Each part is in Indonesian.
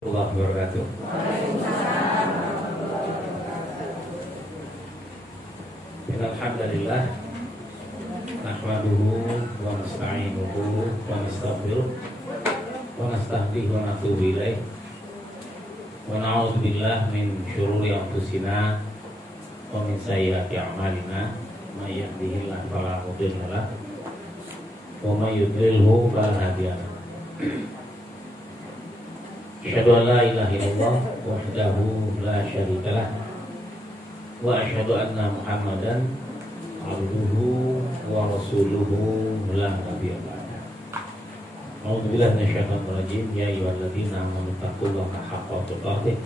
Allah wabarakatuh. Alhamdulillah nahmaduhu wa nasta'inuhu wa nastaghfiruh wa nastahdihi wa natubu ilaih wa na'udzu billahi min syururi anfusina wa min sayyiati a'malina may yahdihillahu fala mudilla lahu wa may yudlilhu fala hadiya lahu. Asyhadu an la ilaha illallah wahdahu la syarika lah wa asyhadu anna Muhammadan abduhu wa rasuluhu la nabiyya ba'da. A'udzu billahi minasyaitonir rajim. Ya ayyuhalladzina amanu taqullaha haqqa tuqatih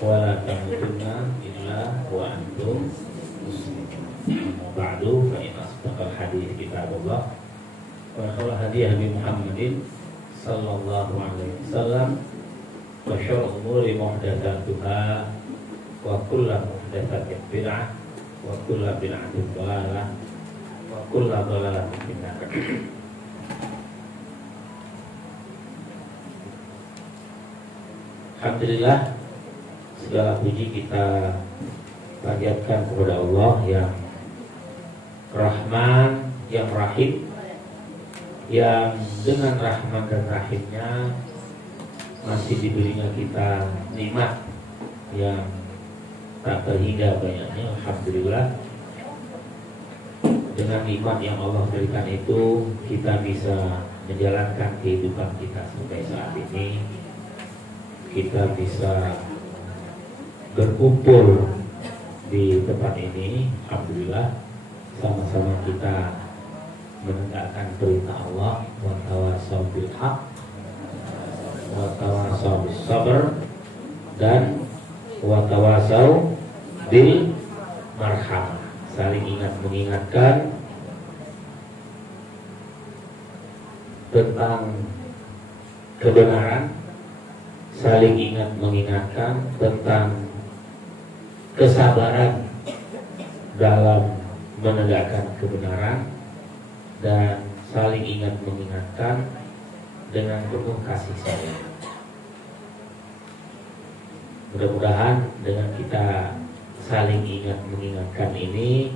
wa la tamutunna illa wa antum muslimun. Amma ba'du fa inna asdaqal hadits kitabullah wa khairal hadi hadi Muhammadin sallallahu alaihi wasallam wa syarrul umuri muhdatsatuha wa kullu muhdatsatin bid'ah wa kullu bid'atin dhalalah wa kullu dhalalatin finnar. Alhamdulillah, segala puji kita panjatkan kepada Allah yang Rahman, yang Rahim, yang dengan rahman dan rahimnya masih diberinya kita nikmat yang tak terhingga banyaknya. Alhamdulillah, dengan nikmat yang Allah berikan itu kita bisa menjalankan kehidupan kita sampai saat ini. Kita bisa berkumpul di tempat ini, alhamdulillah, sama-sama kita menegakkan perintah Allah, wa tawassaw bil haqq wa tawassaw bis sabr dan wa tawassaw bil marhamah, saling ingat mengingatkan tentang kebenaran, saling ingat mengingatkan tentang kesabaran dalam menegakkan kebenaran, dan saling ingat mengingatkan dengan penuh kasih sayang. Mudah-mudahan dengan kita saling ingat mengingatkan ini,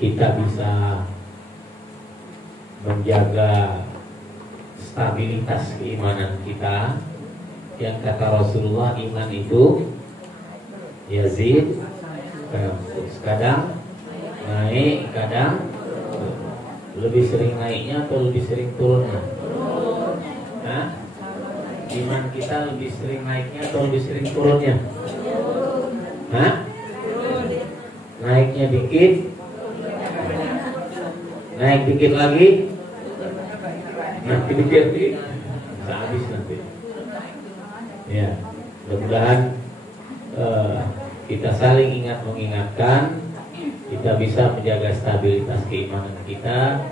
kita bisa menjaga stabilitas keimanan kita. Yang kata Rasulullah, iman itu yazid, kadang naik, kadang lebih sering naiknya atau lebih sering turunnya? Hah? Iman kita lebih sering naiknya atau lebih sering turunnya? Hah? Naiknya dikit, naik dikit lagi, nanti dikit bisa habis nanti. Ya, mudah-mudahan kita saling ingat mengingatkan, kita bisa menjaga stabilitas keimanan kita,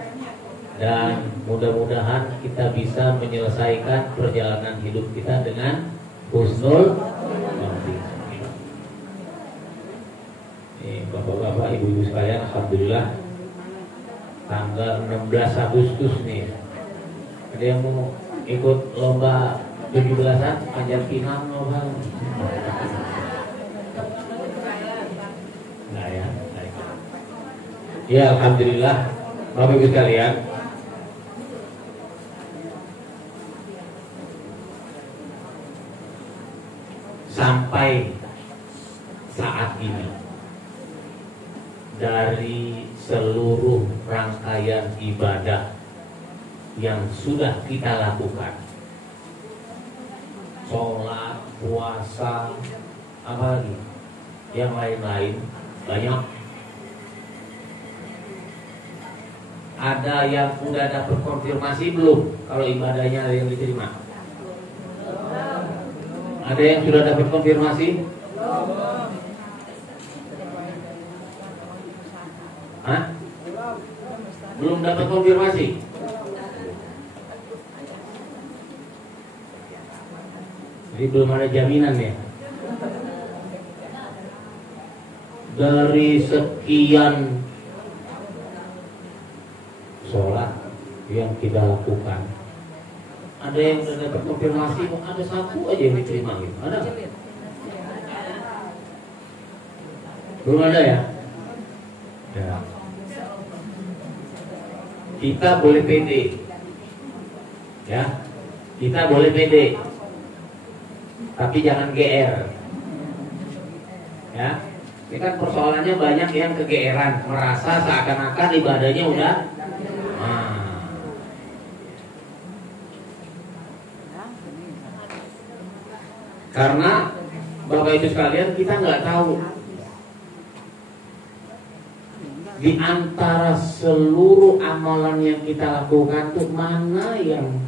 dan mudah-mudahan kita bisa menyelesaikan perjalanan hidup kita dengan husnul khotimah. Bapak-bapak, ibu-ibu sekalian, alhamdulillah tanggal 16 Agustus nih, ada yang mau ikut lomba 17-an panjat pinang lomba? Nah ya, ya alhamdulillah, Bapak Ibu sekalian, sampai saat ini dari seluruh rangkaian ibadah yang sudah kita lakukan, sholat, puasa, apa lagi, yang lain-lain banyak. Ada yang udah dapat konfirmasi belum kalau ibadahnya ada yang diterima? Ada yang sudah dapat konfirmasi? Hah? Belum dapat konfirmasi? Jadi belum ada jaminan ya. Dari sekian sholat yang kita lakukan, Ada yang udah dapat konfirmasi, kok ada satu aja yang diterima gitu. Ada nggak? Belum ada ya? Ya. Kita boleh pede, ya. Kita boleh pede, tapi jangan GR. Ya. Ini kan persoalannya banyak yang kegeeran, merasa seakan-akan ibadahnya udah. Karena Bapak Ibu sekalian, kita nggak tahu di antara seluruh amalan yang kita lakukan tuh mana yang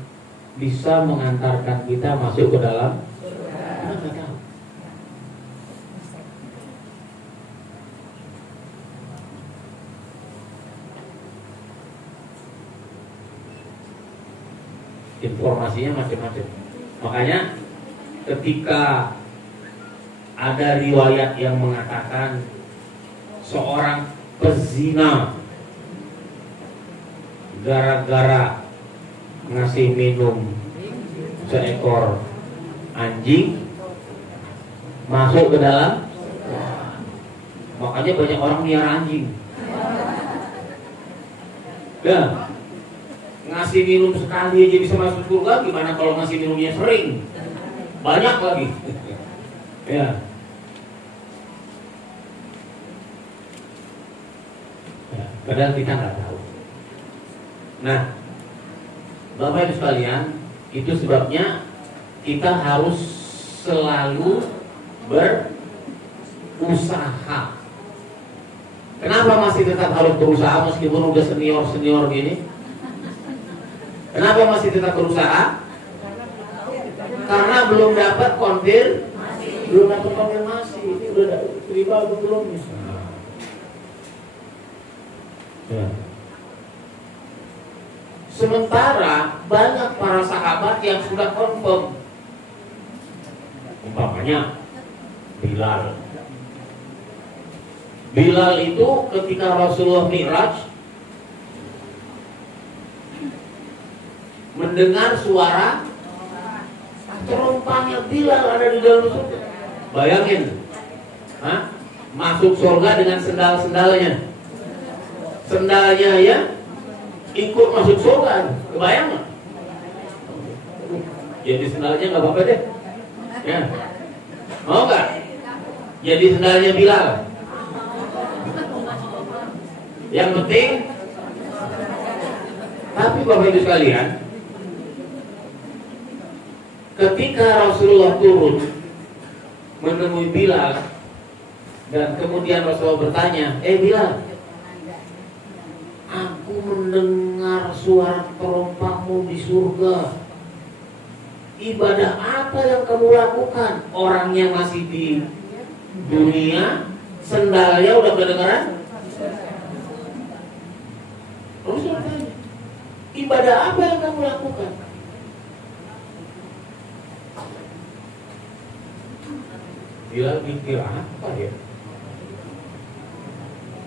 bisa mengantarkan kita masuk ke dalam. Kita nggak tahu. Informasinya macam-macam. Makanya ketika ada riwayat yang mengatakan seorang pezina gara-gara ngasih minum seekor anjing masuk ke dalam, makanya banyak orang miara anjing. Ya, ngasih minum sekali aja bisa masuk surga, gimana kalau ngasih minumnya sering? Banyak lagi. Ya. Ya, padahal kita nggak tahu. Nah, Bapak Ibu sekalian, itu sebabnya kita harus selalu berusaha. Kenapa masih tetap harus berusaha meskipun udah senior gini? Kenapa masih tetap berusaha? Karena belum dapat konfirmasi. Ini udah terima atau belum? Ya. Sementara banyak para sahabat yang sudah confirm. Umpamanya Bilal. Bilal itu ketika Rasulullah Mi'raj mendengar suara terompahnya Bilal ada di dalam surga. Bayangin, masuk surga dengan sendal-sendalnya. Sendalnya ya ikut masuk surga. Kebayang nggak? Jadi sendalnya nggak apa-apa deh. Ya. Mau nggak? Jadi sendalnya Bilal. Yang penting, tapi Bapak Ibu sekalian, ketika Rasulullah turun menemui Bilal dan kemudian Rasulullah bertanya, Bilal, aku mendengar suara terompahmu di surga. Ibadah apa yang kamu lakukan? Orangnya masih di dunia, sendalnya udah kedengaran. Rasulullah tanya, ibadah apa yang kamu lakukan? Bilal mikir apa ya?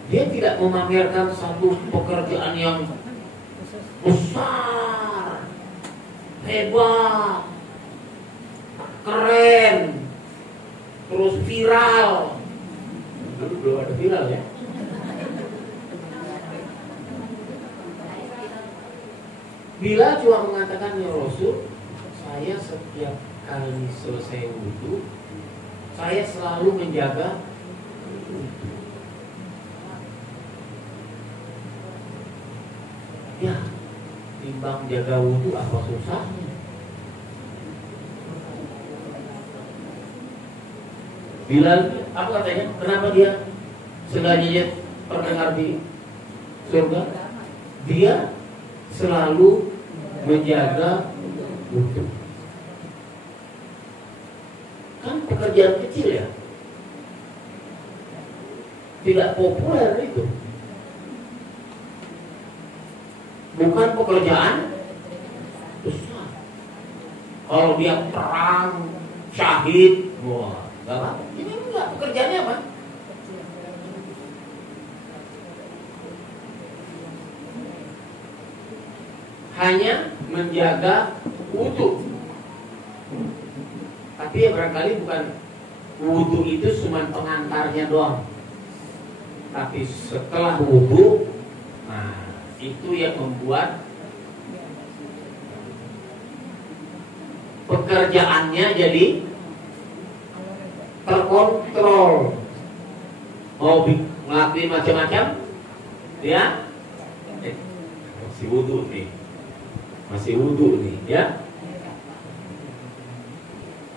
Dia tidak memamerkan satu pekerjaan yang besar, hebat, keren, terus viral. Dulu belum ada viral ya. Bilal cuma mengatakan, ya Rasul, saya setiap kali selesai wudhu, saya selalu menjaga wudhu. Ya, timbang jaga wudhu apa susahnya? Bilal, apa katanya? Kenapa dia sendalnya terdengar di surga? Dia selalu menjaga wudhu. Kan pekerjaan kecil ya, tidak populer itu. Bukan pekerjaan besar. Kalau dia perang, syahid, wah, gak apa-apa. Ini enggak, pekerjaannya apa? Hanya menjaga wudu. Tapi ya barangkali bukan wudu itu cuma pengantarnya doang. Tapi setelah wudu, nah itu yang membuat pekerjaannya jadi terkontrol. Mau ngelakuin macam-macam, ya masih wudu nih, ya.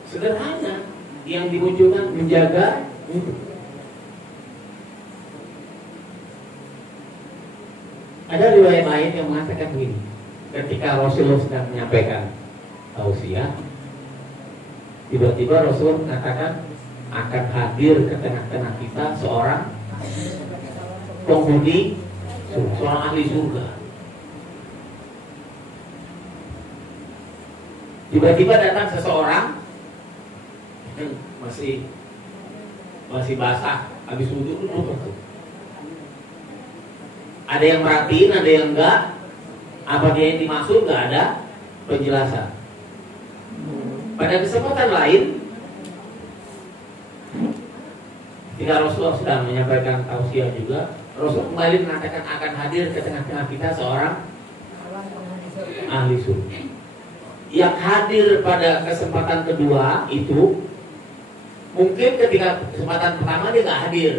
Sederhana yang dimunculkan menjaga wudu. Ada riwayat lain yang mengatakan begini, ketika Rasulullah sedang menyampaikan tausiah, tiba-tiba Rasul mengatakan akan hadir ke tengah-tengah kita seorang penghuni, seorang ahli surga. Tiba-tiba datang seseorang yang masih basah, habis wudhu duduk. Ada yang merhatiin, ada yang enggak. Apa dia yang dimaksud, enggak ada penjelasan. Pada kesempatan lain, ketika Rasulullah sedang menyampaikan tausiah juga, Rasul kembali mengatakan akan hadir ke tengah-tengah kita seorang ahli surga. Yang hadir pada kesempatan kedua itu, mungkin ketika kesempatan pertama dia nggak hadir.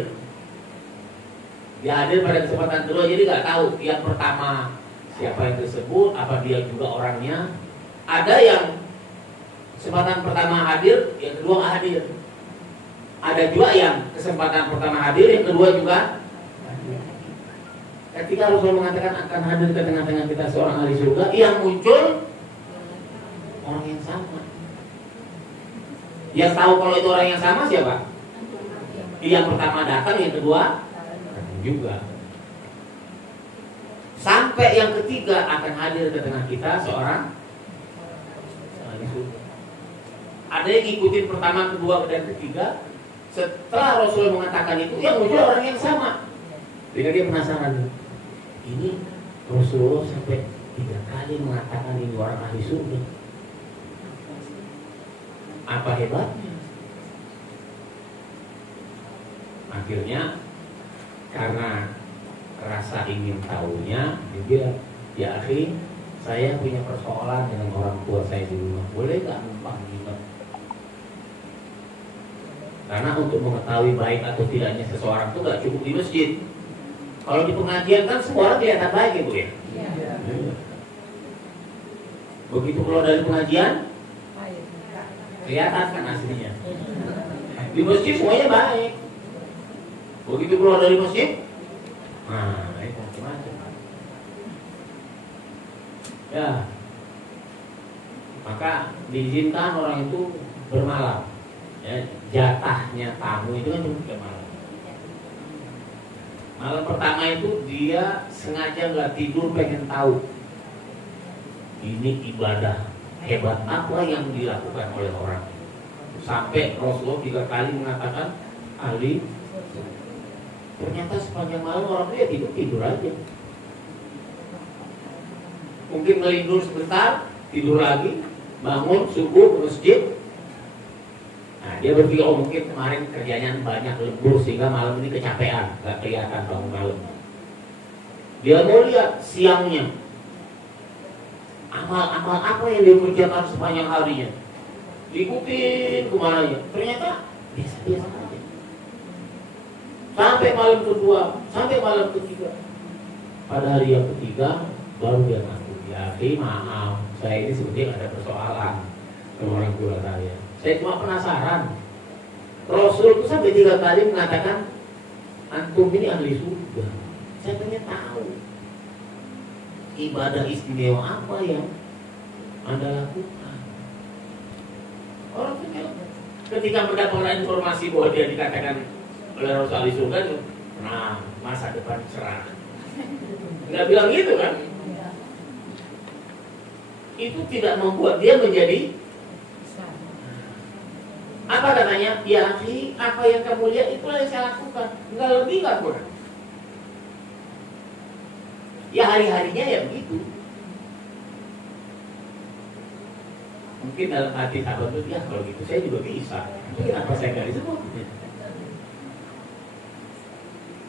Dia hadir pada kesempatan kedua, jadi nggak tahu yang pertama siapa yang tersebut, apa dia juga orangnya. Ada yang kesempatan pertama hadir, yang kedua nggak hadir. Ada juga yang kesempatan pertama hadir, yang kedua juga hadir. Ketika Rasul mengatakan akan hadir ke tengah-tengah kita seorang ahli surga, yang muncul orang yang sama. Yang tahu kalau itu orang yang sama siapa? Yang pertama datang, yang kedua juga. Sampai yang ketiga akan hadir ke tengah kita seorang ahli surga. Ada yang ngikutin pertama, kedua, dan ketiga. Setelah Rasul mengatakan itu, yang muncul orang yang sama. Sehingga dia penasaran. Ini Rasulullah sampai 3 kali mengatakan ini orang ahli surga. Apa hebatnya? Akhirnya karena rasa ingin tahunya, dia bilang, ya akhi, saya punya persoalan dengan orang tua saya di rumah. Boleh gak numpang juga? Karena untuk mengetahui baik atau tidaknya seseorang itu gak cukup di masjid. Kalau di pengajian kan semua orang kelihatan baik ya Bu ya? Begitu keluar dari pengajian, kelihatan kan aslinya. Di masjid semuanya baik. Begitu keluar dari masjid, nah itu macam-macam. Ya, maka diizinkan orang itu bermalam. Ya, jatahnya tamu itu kan cuma malam. Malam pertama itu dia sengaja nggak tidur, pengen tahu ini ibadah hebat apa yang dilakukan oleh orang. Sampai Rasulullah 3 kali mengatakan ahli. Ternyata sepanjang malam orang itu tidur aja. Mungkin ngelindur sebentar, tidur lagi, bangun subuh ke masjid. Nah, dia berpikir mungkin kemarin kerjanya banyak lembur sehingga malam ini kecapean, gak kelihatan bangun malam. Dia mau lihat siangnya, amal-amal apa yang dia kerjakan sepanjang harinya. Diikutin kemana aja. Ternyata biasa-biasa aja. Sampai malam kedua, sampai malam ketiga. Pada hari yang ketiga baru dia ngaku, ya maaf, saya ini sebenarnya ada persoalan sama orang tua saya. Saya cuma penasaran. Rasul itu sampai 3 kali mengatakan antum ini ahli surga. Saya pengen tahu ibadah istimewa apa yang Anda lakukan. Orang itu ketika mendapatkan informasi bahwa dia dikatakan oleh Rasul ahli surga itu, nah masa depan cerah. Nggak bilang gitu kan? Itu tidak membuat dia menjadi apa katanya? Ya akhi, apa yang kamu lihat itulah yang saya lakukan. Nggak lebih nggak kurang. Ya hari-harinya ya begitu. Mungkin dalam hati sahabat itu, ya kalau gitu saya juga bisa. Tapi kenapa saya nggak disebut?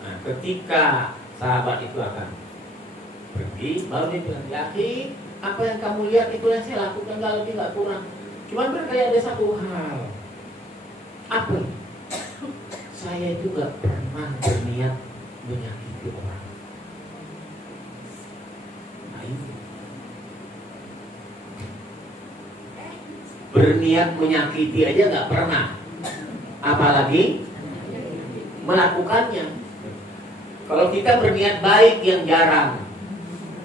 Nah, ketika sahabat itu akan pergi, baru dia bilang, yakin apa yang kamu lihat itu yang saya lakukan, nggak lebih nggak kurang. Cuman berkali ada satu hal. Apa? Saya itu nggak pernah berniat menyakiti orang. Nah, ini. Berniat menyakiti aja nggak pernah, apalagi melakukannya. Kalau kita berniat baik yang jarang,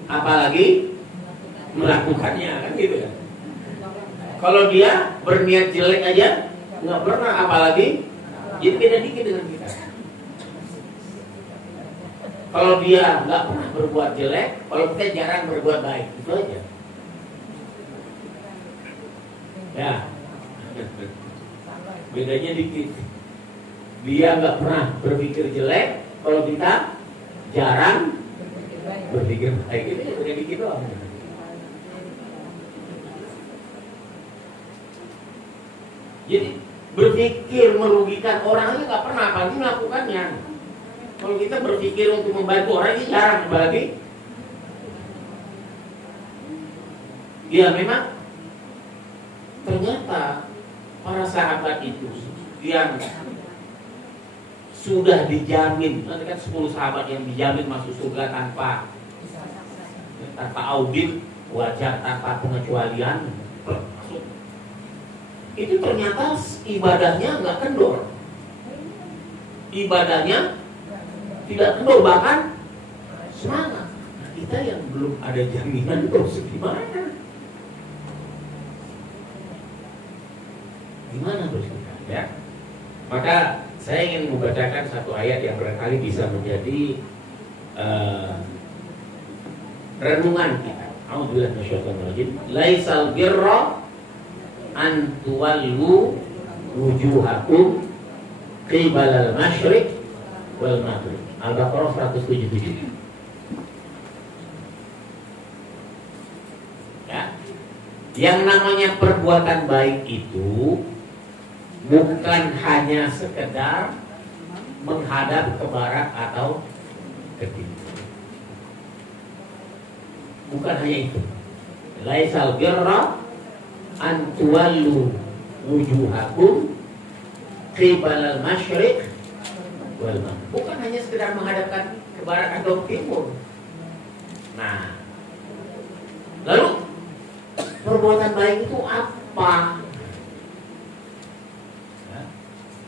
apalagi melakukannya, kan gitu ya. Kalau dia berniat jelek aja nggak pernah, apalagi jadi beda dikit dengan kita. Kalau dia nggak pernah berbuat jelek, kalau kita jarang berbuat baik, itu aja. Ya, bedanya dikit. Dia nggak pernah berpikir jelek, kalau kita jarang berpikir baik, itu ya beda dikit doang. Jadi berpikir merugikan orang itu nggak pernah, apalagi melakukannya. Kalau kita berpikir untuk membantu orang ini jarang, apalagi ya memang ternyata para sahabat itu yang sudah dijamin, nanti kan 10 sahabat yang dijamin masuk surga tanpa audit, wajar, tanpa pengecualian, masuk. Itu ternyata ibadahnya nggak kendor, ibadahnya tidak kendor, bahkan semangat. Nah, kita yang belum ada jaminan terus gimana? Gimana terus kita? Ya, maka saya ingin membacakan satu ayat yang barangkali bisa menjadi renungan kita. A'udzubillahi minasyaitonir rajim. Laisal birra an tuwallu wujuhakum qibalal masyriq wal maghrib. Al-Baqarah 177. Ya. Yang namanya perbuatan baik itu bukan hanya sekedar menghadap ke barat atau ke timur. Bukan hanya itu. Laisal birra an tuwallu wujuhakum qibalal masyriq wal maghrib. Bukan hanya sekedar menghadapkan ke barat atau ke timur. Nah, lalu perbuatan baik itu apa?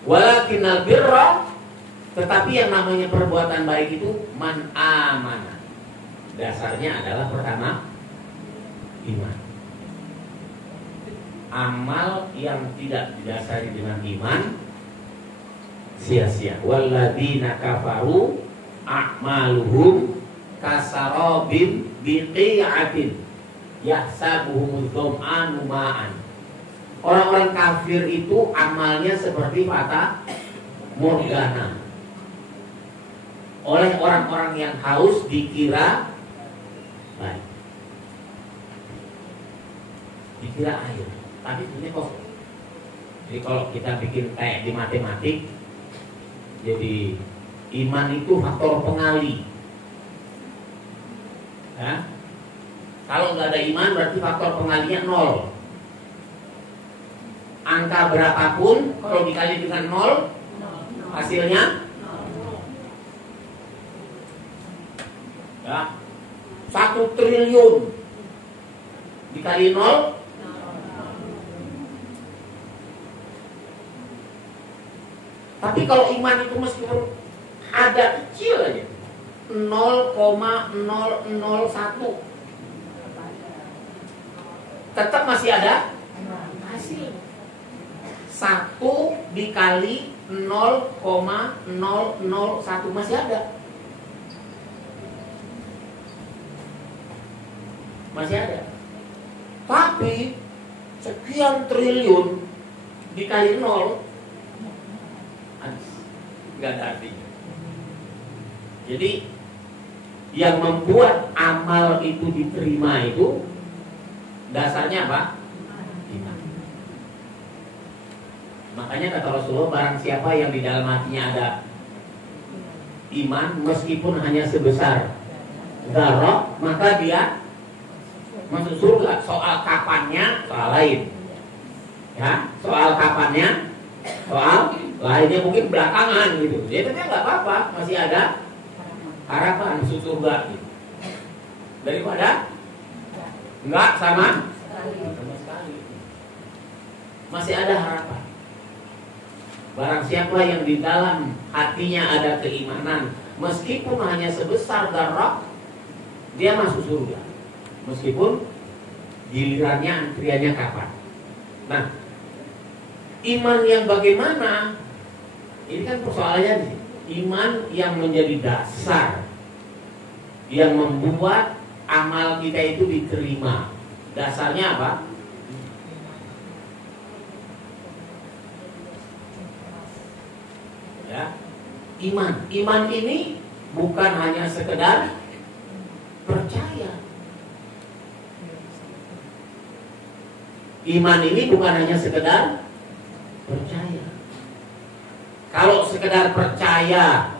Walakinnal birra, tetapi yang namanya perbuatan baik itu man amana. Dasarnya adalah pertama iman. Amal yang tidak didasari dengan iman sia-sia. Walladzina kafaru a'maluhum kasarabin biqi'atin yahsabuhumul dham'anu ma'an. Orang-orang kafir itu amalnya seperti fata morgana. Oleh orang-orang yang haus dikira baik, dikira air, tapi ini kosong. Jadi kalau kita bikin kayak di matematik, jadi iman itu faktor pengali. Ya? Kalau nggak ada iman berarti faktor pengalinya 0. Angka berapapun kalau dikali dengan 0 hasilnya ya 1 triliun dikali 0 tapi kalau iman itu meskipun ada kecil aja 0,001 tetap masih ada hasil. 1 dikali 0,001 masih ada. Masih ada. Tapi sekian triliun dikali 0 nggak ada artinya. Jadi yang membuat amal itu diterima itu dasarnya apa? Iman. Makanya kata Rasulullah, barang siapa yang di dalam hatinya ada iman, meskipun hanya sebesar zarah, maka dia masuk surga. Soal kapannya, soal lain. Ya, soal kapannya, soal lainnya mungkin belakangan gitu. Jadi itu nggak apa-apa, masih ada harapan masuk surga gitu. Daripada nggak sama sekali. Masih ada harapan. Barang siapa yang di dalam hatinya ada keimanan, meskipun hanya sebesar zarah, dia masuk surga. Meskipun gilirannya antriannya kapan. Nah, iman yang bagaimana? Ini kan persoalannya nih. Iman yang menjadi dasar, yang membuat amal kita itu diterima. Dasarnya apa? Ya, iman. Iman ini bukan hanya sekedar percaya. Iman ini bukan hanya sekedar percaya. Kalau sekedar percaya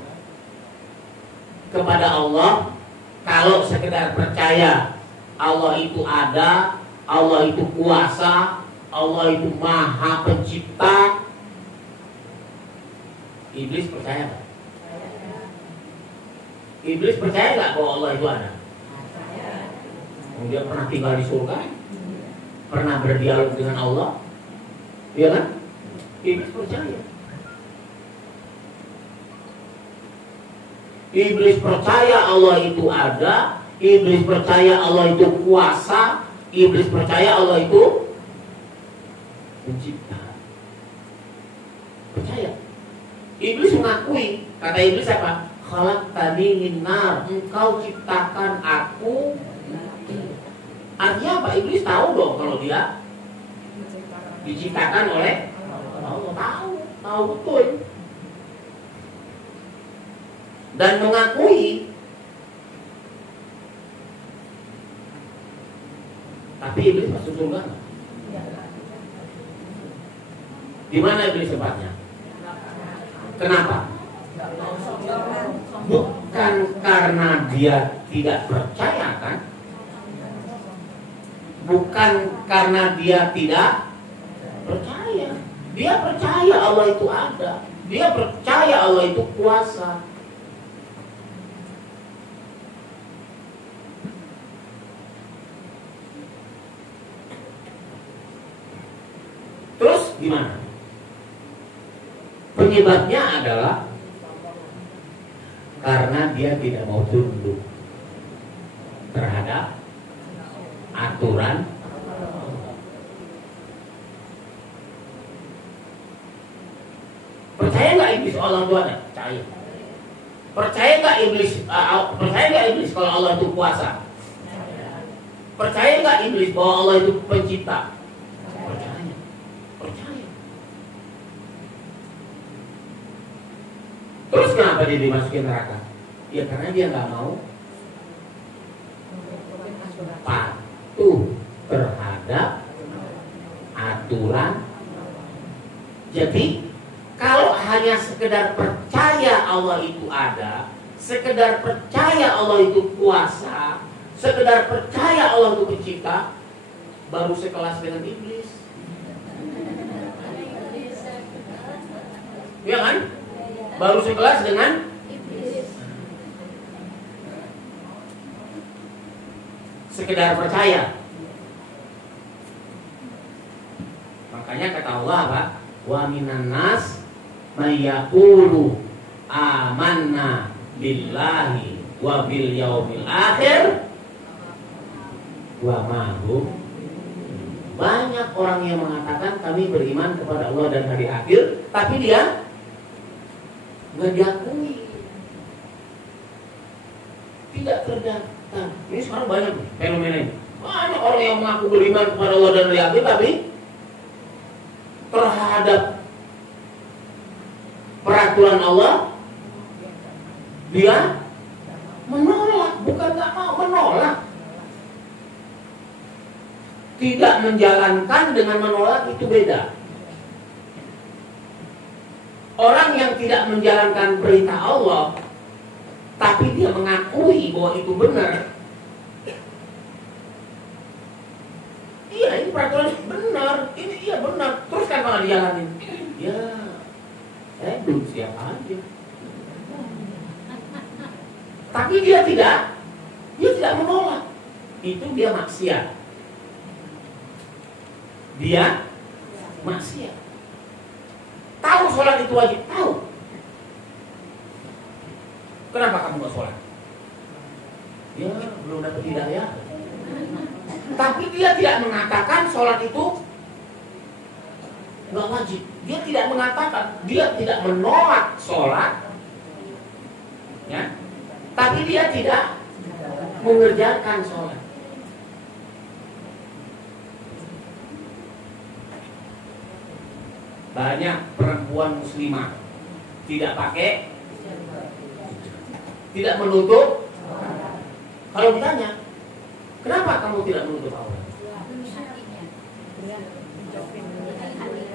kepada Allah, kalau sekedar percaya Allah itu ada, Allah itu kuasa, Allah itu maha pencipta, iblis percaya gak? Iblis percaya gak bahwa Allah itu ada? Dia pernah tinggal di surga, pernah berdialog dengan Allah, iya kan? Iblis percaya. Iblis percaya Allah itu ada, iblis percaya Allah itu kuasa, iblis percaya Allah itu pencipta. Percaya. Iblis mengakui, kata iblis apa? Khalaqtani min nar, engkau ciptakan aku. Artinya apa? Iblis tahu dong kalau dia diciptakan oleh Allah. Tahu betul. Dan mengakui. Tapi iblis masuk surga. Di mana iblis tempatnya? Kenapa? Bukan karena dia tidak percaya kan? Bukan karena dia tidak percaya. Dia percaya Allah itu ada. Dia percaya Allah itu kuasa. Terus gimana? Penyebabnya adalah karena dia tidak mau tunduk terhadap aturan. Percaya nggak iblis kalau Allah itu ada? Percaya. Percaya nggak iblis? Percaya nggak iblis kalau Allah itu kuasa? Percaya nggak iblis bahwa Allah itu pencipta? Percaya. Percaya. Terus kenapa dia dimasukin neraka? Ya karena dia nggak mau patuh terhadap aturan. Jadi kalau hanya sekedar percaya Allah itu ada, sekedar percaya Allah itu kuasa, sekedar percaya Allah itu pencipta, baru sekelas dengan iblis. Ya kan? Baru sekelas dengan iblis. Sekedar percaya. Makanya kata Allah apa? Wa minan nas may yaqulu amanna billahi wa bil yaumil akhir wa ma hum. Banyak orang yang mengatakan kami beriman kepada Allah dan hari akhir, tapi dia nggak diakui, tidak terdaftar. Ini sekarang banyak fenomena ini. Banyak orang yang mengaku beriman kepada Allah dan hari akhir, tapi terhadap peraturan Allah dia menolak, bukan nggak mau, menolak. Tidak menjalankan dengan menolak itu beda. Orang yang tidak menjalankan perintah Allah, tapi dia mengakui bahwa itu benar. Iya, ini peraturan benar, ini iya benar. Terus kan malah dijalanin. Ya, saya belum siap aja. Tapi dia tidak menolak. Itu dia maksiat. Dia maksiat. Tahu sholat itu wajib, tahu. Kenapa kamu gak sholat? Ya, belum dapat hidayah. Tapi dia tidak mengatakan sholat itu gak wajib. Dia tidak mengatakan, dia tidak menolak sholat, ya. Tapi dia tidak mengerjakan sholat. Banyak perempuan muslimah tidak pakai, tidak menutup. Kalau ditanya, kenapa kamu tidak menutup aurat?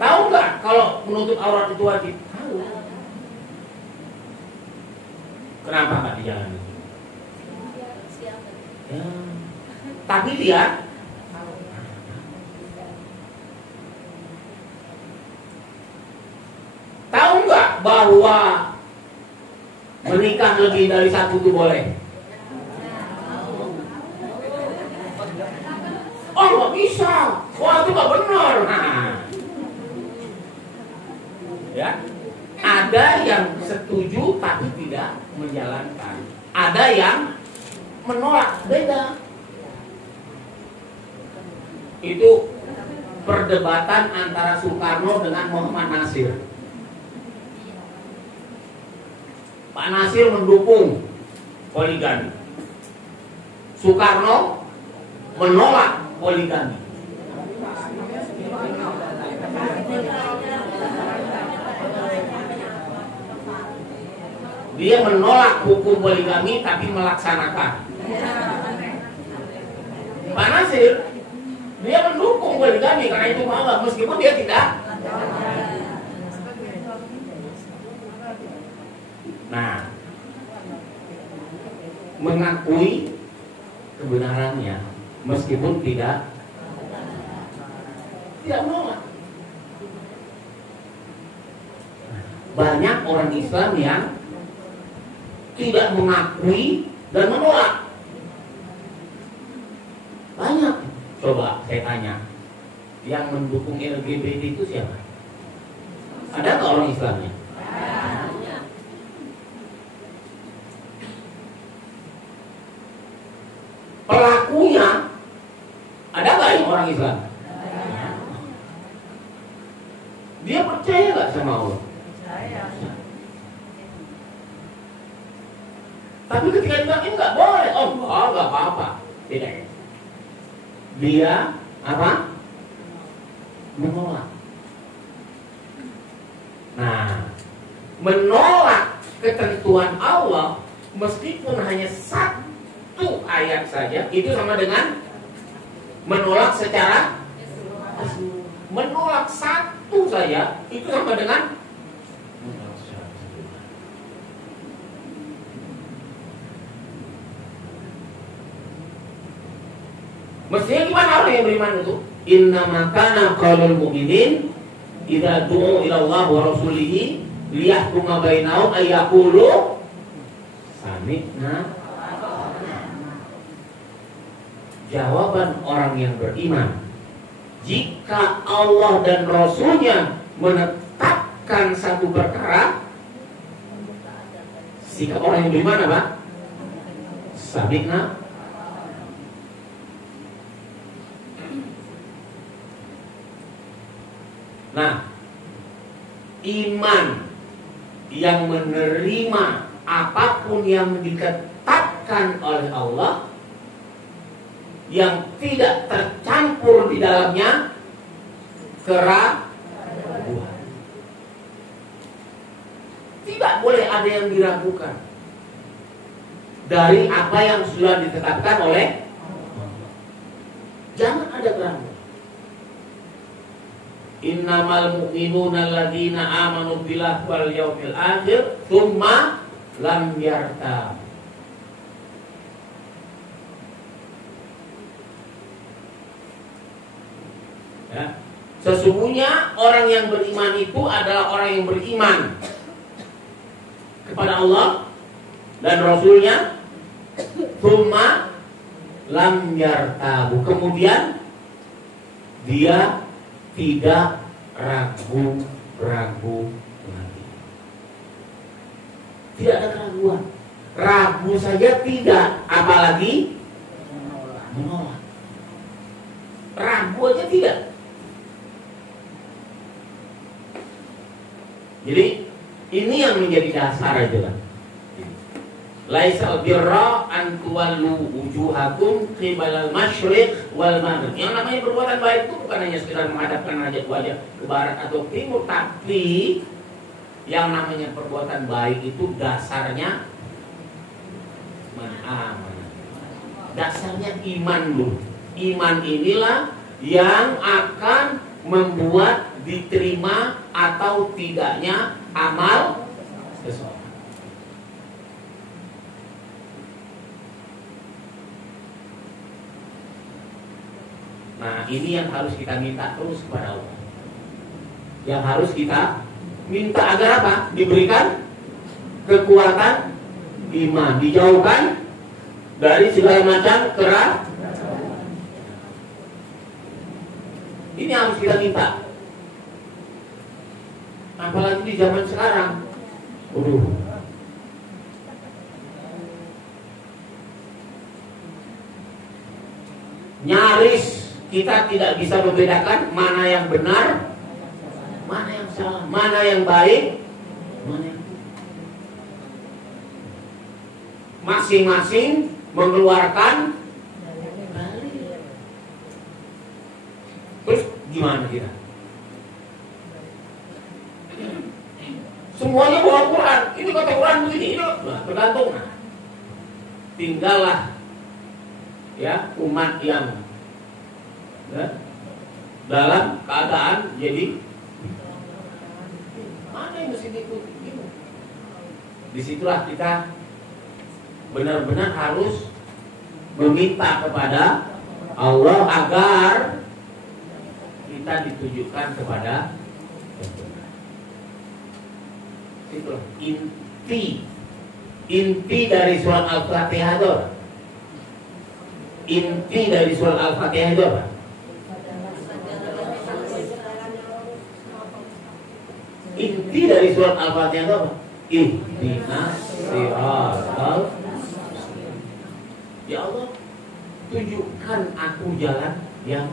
Tahu nggak kalau menutup aurat itu wajib? Tahu. Kenapa nggak dijalani? Ya. Tapi dia tahu nggak bahwa menikah lebih dari satu itu boleh? Oh, nggak bisa. Wah, itu nggak benar. Nah. Ya, ada yang setuju tapi tidak menjalankan. Ada yang menolak, beda. Itu perdebatan antara Soekarno dengan Muhammad Nasir. Pak Nasir mendukung poligami. Soekarno menolak poligami. Dia menolak hukum poligami tapi melaksanakan. Pak Nasir dia mendukung poligami karena itu malah meskipun dia tidak. Nah, mengakui kebenarannya meskipun tidak menolak. Banyak orang Islam yang tidak mengakui dan menolak. Banyak. Coba saya tanya, yang mendukung LGBT itu siapa? Ada nggak orang Islamnya? Pelakunya ada nggak yang orang Islam? Dia percaya nggak sama Allah? Tapi ketika dia ini nggak boleh, oh nggak apa-apa, tidak. Dia apa? Menolak. Nah, menolak ketentuan Allah meskipun hanya satu ayat saja itu sama dengan menolak secara menolak satu saja itu sama dengan mestinya gimana orang yang beriman itu? Innama kana qaulul mu'minin idza du'u ila Allah wa rasulihi liyahkuma bainahum ay yaqulu sami'na. Jawaban orang yang beriman jika Allah dan Rasulnya menetapkan satu perkara, sikap orang yang beriman apa? Sami'na. Nah, iman yang menerima apapun yang ditetapkan oleh Allah, yang tidak tercampur di dalamnya keraguan. Tidak boleh ada yang diragukan dari apa yang sudah ditetapkan oleh Allah. Jangan ada keraguan. Innamal mu'minuna alladzina amanu billahi wal yaumil akhir tsumma lam yartab. Ya. Sesungguhnya orang yang beriman itu adalah orang yang beriman kepada Allah dan Rasulnya, tsumma lam yartabu, kemudian dia tidak ragu-ragu lagi. Tidak ada keraguan. Ragu saja tidak, apalagi menolak. Ragu aja tidak. Jadi ini yang menjadi dasar aja kan. Laisal birra an tuwallu wujuhakum qibalal masyriq wal maghrib. Yang namanya perbuatan baik itu bukan hanya sekedar menghadapkan wajah ke barat atau timur, tapi yang namanya perbuatan baik itu dasarnya dasarnya iman dulu. Iman inilah yang akan membuat diterima atau tidaknya amal seseorang. Nah, ini yang harus kita minta terus kepada Allah. Yang harus kita minta agar apa? Diberikan kekuatan iman, dijauhkan dari segala macam keras. Ini harus kita minta. Apalagi di zaman sekarang. Nyaris kita tidak bisa membedakan mana yang benar, mana yang salah, mana yang baik, mana yang masing-masing mengeluarkan dalil. Terus gimana kita? Semuanya bawa Quran. Ini kata Quran begini, ini tergantung. Tinggallah ya umat yang dalam keadaan jadi mana yang mesti diikuti. Disitulah kita benar-benar harus meminta kepada Allah agar kita ditujukan kepada itu inti dari surat Al-Fatihah itu. Inti dari surat Al-Fatihah itu apa? Inti dari surat Al-Fatihah itu apa? Ihdinas siratal mustaqim. Ya Allah, tunjukkan aku jalan yang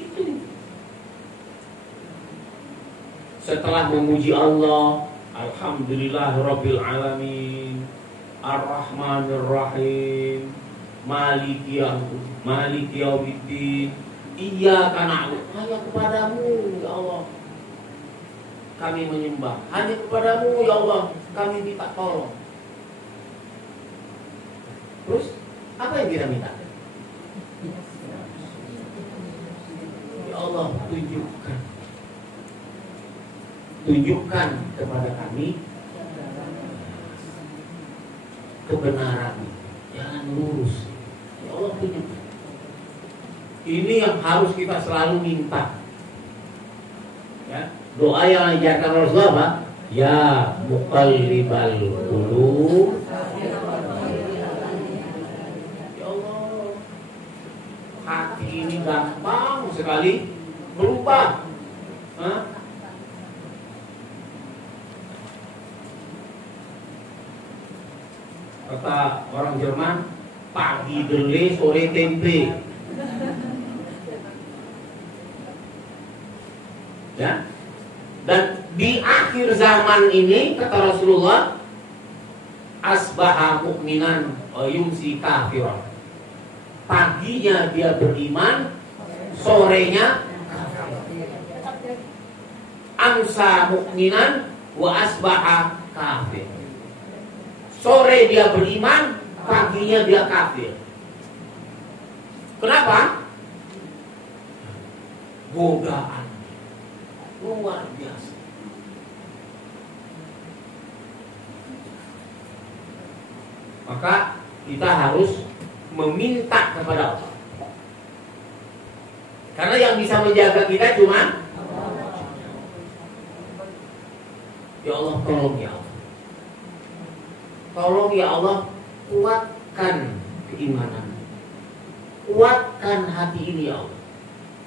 itu. Setelah memuji Allah, alhamdulillahirabbil alamin, arrahmanir rahim, maliki yaumiddin, iyyaka na'budu, hanya kepadamu ya Allah kami menyembah, hanya kepadamu ya Allah kami minta tolong. Terus apa yang kita minta? Ya Allah, tunjukkan kepada kami kebenaran, jalan lurus. Ya Allah, tunjukkan. Ini yang harus kita selalu minta. Ya. Doa yang diajarkan Rasulullah apa? Ya muqallibal qulub. Ya Allah, hati ini gampang sekali berubah. Kata orang Jerman, pagi dele, sore tempe. Ya. Dan di akhir zaman ini kata Rasulullah, asbaha mu'minan wa yumsi kafiran. Paginya dia beriman, sorenya amsa mu'minan wa asbaha kafir. Sore dia beriman, paginya dia kafir. Kenapa? Godaan. luar biasa. Maka kita harus meminta kepada Allah. Karena yang bisa menjaga kita cuma ya Allah, tolong ya Allah. Tolong ya Allah, kuatkan keimanan. Kuatkan hati ini ya Allah.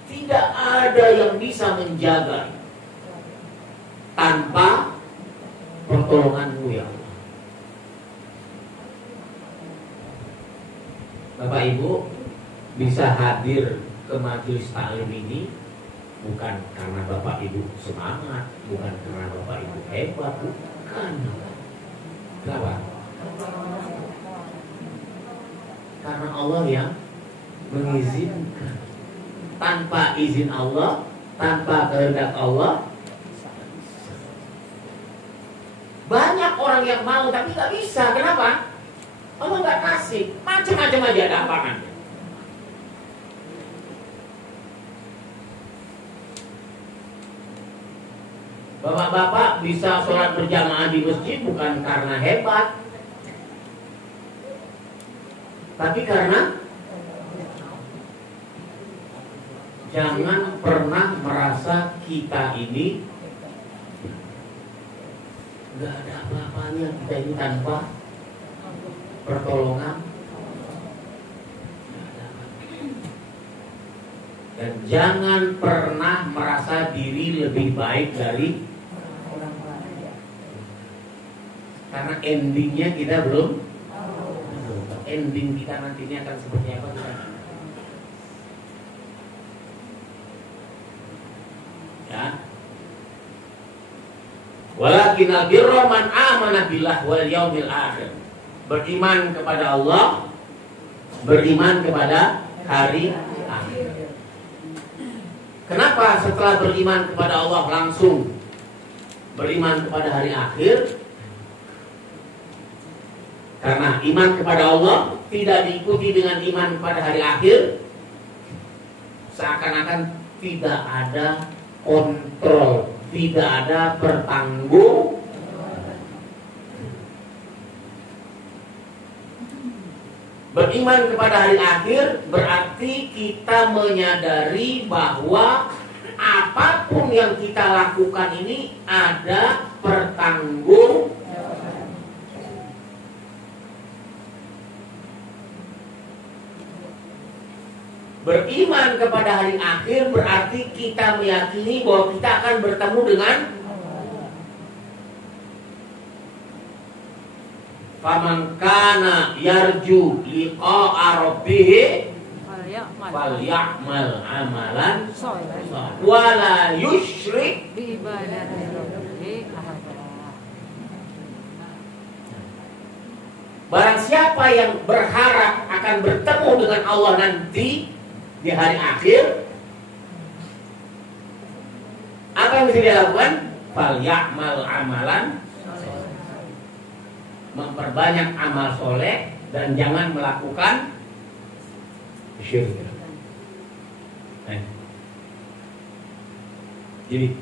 Tidak ada yang bisa menjaga tanpa pertolongan-Mu ya Allah. Bapak Ibu bisa hadir ke majelis taklim ini bukan karena Bapak Ibu semangat, bukan karena Bapak Ibu hebat, bukan. Kenapa? Karena Allah yang mengizinkan. Tanpa izin Allah, tanpa kehendak Allah, banyak orang yang mau tapi nggak bisa. Kenapa? Allah nggak kasih. Macam-macam aja ada halangannya. Bapak-bapak bisa sholat berjamaah di masjid bukan karena hebat, tapi karena jangan pernah merasa kita ini nggak ada apa-apanya, kita ini tanpa pertolongan. Dan jangan pernah merasa diri lebih baik dari orang lain. Karena endingnya kita belum. Ending kita nantinya akan seperti apa kita. Ya. Walakin albirra man amana billah wal yaumil akhir. Beriman kepada Allah, beriman kepada hari akhir. Kenapa setelah beriman kepada Allah langsung beriman kepada hari akhir? Karena iman kepada Allah tidak diikuti dengan iman kepada hari akhir, seakan-akan tidak ada kontrol, tidak ada pertanggung. Beriman kepada hari akhir berarti kita menyadari bahwa apapun yang kita lakukan ini ada pertanggung. Beriman kepada hari akhir berarti kita meyakini bahwa kita akan bertemu dengan faman kana yarju liqa'a rabbih falyamal amalan wala yusyrik bi ibadati rabbih ahada. Barang siapa yang berharap akan bertemu dengan Allah nanti di hari akhir, apa yang mesti dia lakukan? Falyamal amalan, memperbanyak amal soleh dan jangan melakukan syirik. Jadi,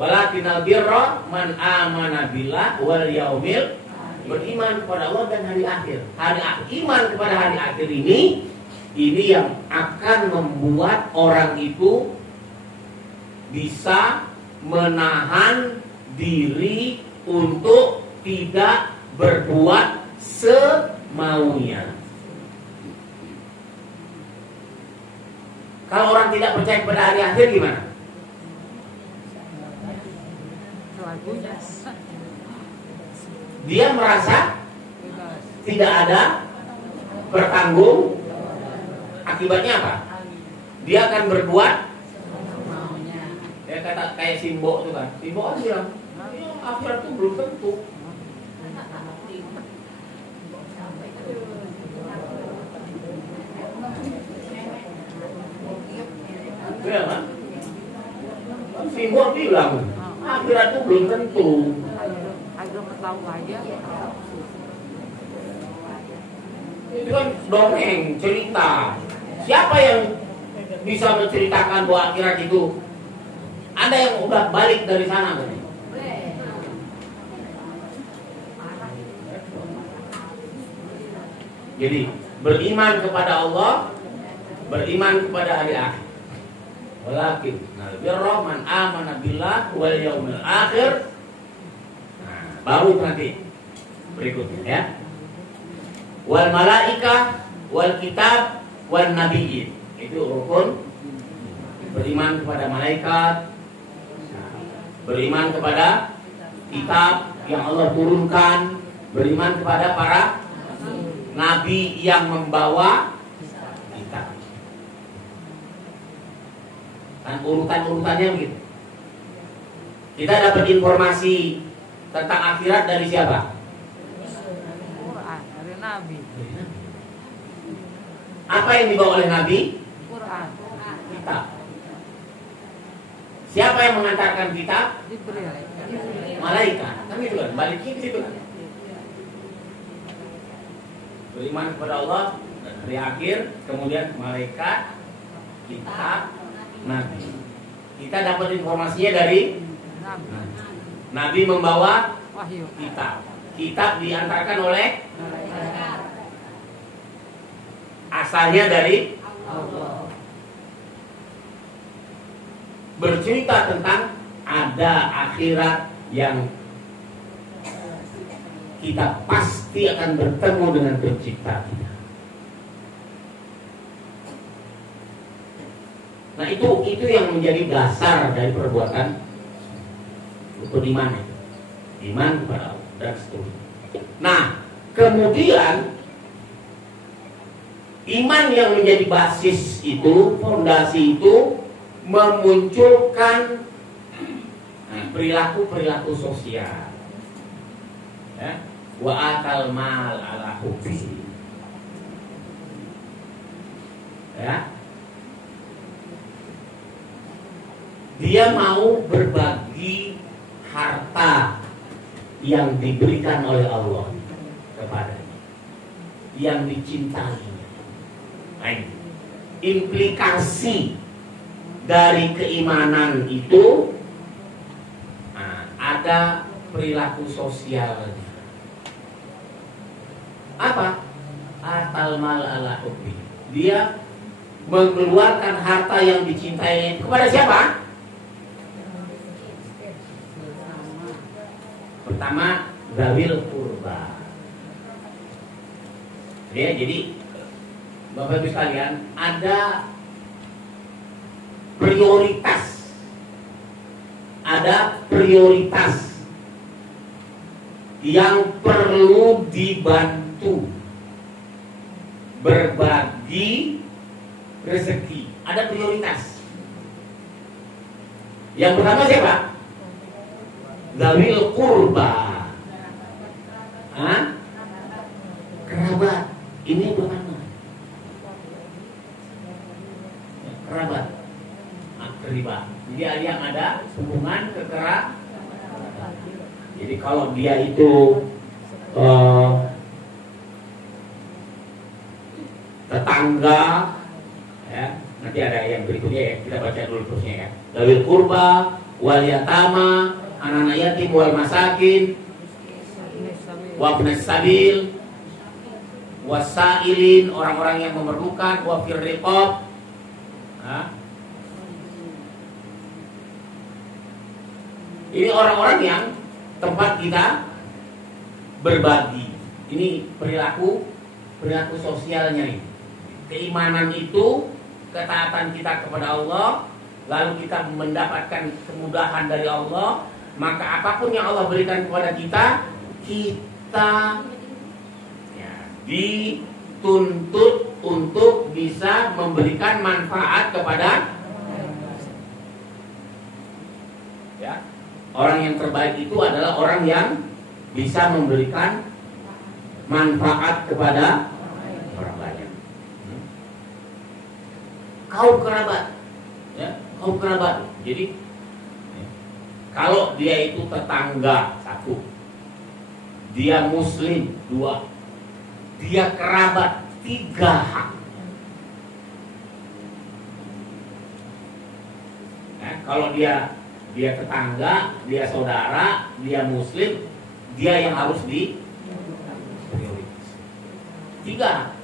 walakinal birra man amana billah wal yaumil, beriman kepada Allah dan hari akhir. Iman kepada hari akhir ini yang akan membuat orang itu bisa menahan diri untuk tidak berbuat semaunya. Kalau orang tidak percaya kepada hari akhir gimana? Dia merasa tidak ada bertanggung. Akibatnya apa? Dia akan berbuat. Ya kata kayak Simbo itu kan. Simbo kan bilang, ya, akhirat itu belum tentu. Ya kan? Simbo bilang, akhirat itu belum tentu. Itu kan dongeng, cerita. Siapa yang bisa menceritakan bahwa akhirat itu Ada yang udah balik dari sana berarti. Jadi beriman kepada Allah, beriman kepada hari akhir. Walakin birra man amana billah wal yaumil akhir. Nah, baru nanti berikutnya ya. Wal malaikah wal kitab wal nabiyyin. Itu rukun beriman kepada malaikat, beriman kepada kitab yang Allah turunkan, beriman kepada para nabi yang membawa kitab. Dan urutan-urutannya begitu. Kita dapat informasi tentang akhirat dari siapa? Quran, dari Nabi. Apa yang dibawa oleh Nabi? Quran. Kitab. Siapa yang mengantarkan kitab? Jibril. Malaikat. Kan itu kan, baliknya ke situ kan. Beriman kepada Allah dan hari akhir, kemudian malaikat, kitab, nabi. Kita dapat informasinya dari Nabi. Nabi membawa Wahyu. kitab. Kitab diantarkan oleh asalnya dari Allah. bercerita tentang ada akhirat yang kita pasti akan bertemu dengan pencipta kita. Nah itu yang menjadi dasar dari perbuatan beriman itu. Iman kepada Allah dan seterusnya. Nah kemudian iman yang menjadi basis itu, fondasi itu memunculkan perilaku-perilaku sosial. Ya. Wa atal mal ala hubbi. Ya. Dia mau berbagi harta yang diberikan oleh Allah kepadanya, yang dicintainya. Nah, implikasi dari keimanan itu ada perilaku sosialnya. Apa? Atal mal ala hubbi. Dia mengeluarkan harta yang dicintai kepada siapa? Pertama, zawil qurba. Ya, jadi Bapak Ibu sekalian, ada prioritas. Ada prioritas yang perlu dibantu. Berbagi rezeki. Ada prioritas. Yang pertama siapa? Zawil qurba. Kerabat. Ini bagaimana? Kerabat. Keribat. Dia yang ada hubungan kekerabat. Jadi kalau dia itu tetangga, ya, nanti ada yang berikutnya ya, kita baca dulu terusnya ya. Zawil qurba, wal yatama, anak-anak yatim, wal masakin, wabnas sabil, wasailin, orang-orang yang memerlukan, wafir riqab. Ini orang-orang yang tempat kita berbagi. Ini perilaku sosialnya ini. Keimanan itu, ketaatan kita kepada Allah, lalu kita mendapatkan kemudahan dari Allah, maka apapun yang Allah berikan kepada kita, kita dituntut untuk bisa memberikan manfaat kepada orang yang terbaik. Itu adalah orang yang bisa memberikan manfaat kepada orang banyak. Kaum kerabat, ya, kaum kerabat. Jadi kalau dia itu tetangga, satu, dia muslim, dua, dia kerabat, tiga hak. Kalau dia dia tetangga, dia saudara, dia muslim, dia yang harus di prioritas. 3.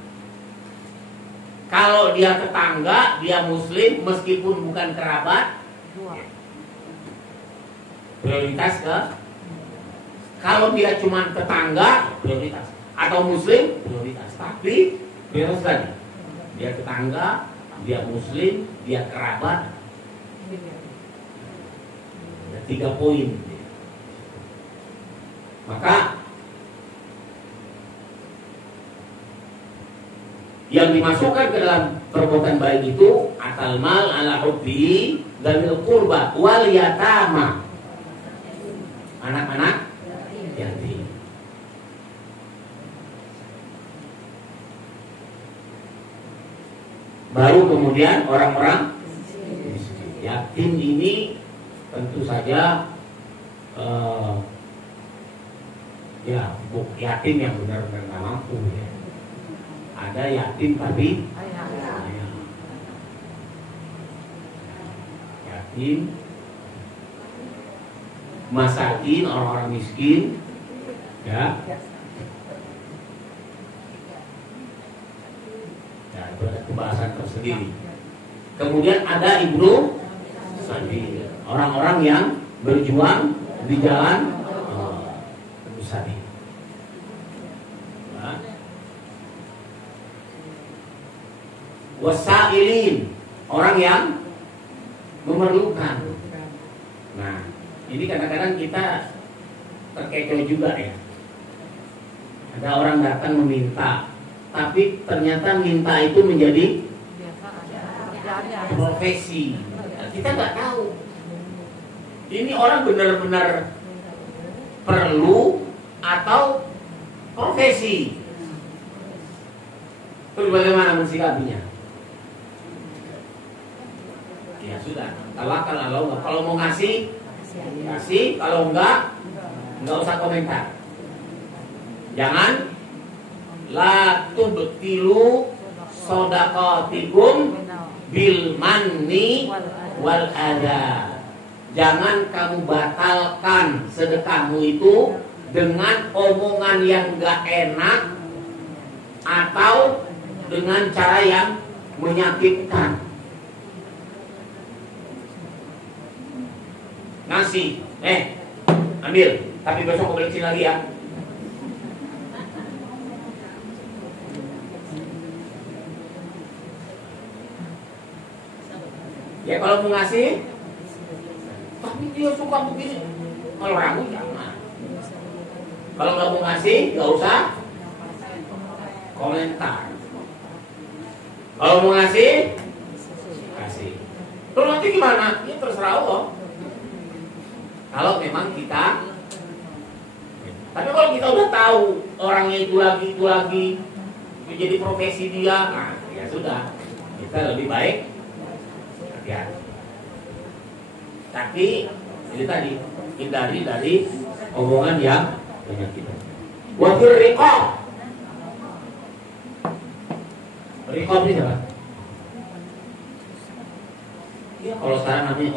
Kalau dia tetangga, dia muslim, meskipun bukan kerabat, 2. prioritas ke. Kalau dia cuma tetangga, prioritas. Atau muslim, prioritas. Tapi prioritas tadi, dia tetangga, dia muslim, dia kerabat. Ada 3 poin. Maka yang dimasukkan ke dalam perbuatan baik itu atal mal ala hubbi dzil qurba wal yatama, anak-anak yatim. Baru kemudian orang-orang yatim ini tentu saja yatim yang benar-benar nggak mampu ya. Ada yatim tapi yatim, masakin, orang-orang miskin, ya. Ya, itu ada pembahasan tersendiri. Kemudian ada ibnu sabil, orang-orang yang berjuang di jalan ibnu sabil. Wasailin, orang yang memerlukan. Nah, ini kadang-kadang kita terkecoh juga ya. Ada orang datang meminta, tapi ternyata minta itu menjadi profesi. Nah, kita nggak tahu. Ini orang benar-benar perlu atau profesi. Terus bagaimana mensikapinya? Ya sudah, tawakal ala Allah. Kalau mau ngasih, kasih. Kalau enggak usah komentar. Jangan la tubtilu shadaqatikum bil manni wal adha. Jangan kamu batalkan sedekahmu itu dengan omongan yang enggak enak atau dengan cara yang menyakitkan. Ngasih, ambil, tapi besok balikin lagi ya. Ya kalau mau ngasih, tapi dia suka begini. Kalau ragu jangan. Kalau nggak mau ngasih, nggak usah komentar. Kalau mau ngasih, kasih. Terus nanti gimana? Ya terserah Allah. Kalau memang kita, tapi kalau kita udah tahu orangnya itu lagi menjadi profesi dia, nah ya sudah, kita lebih baik hati-hati. Tapi ini tadi hindari dari omongan yang menyakitkan. Wafir riqab, riqab ini apa? Ya kalau sekarang namanya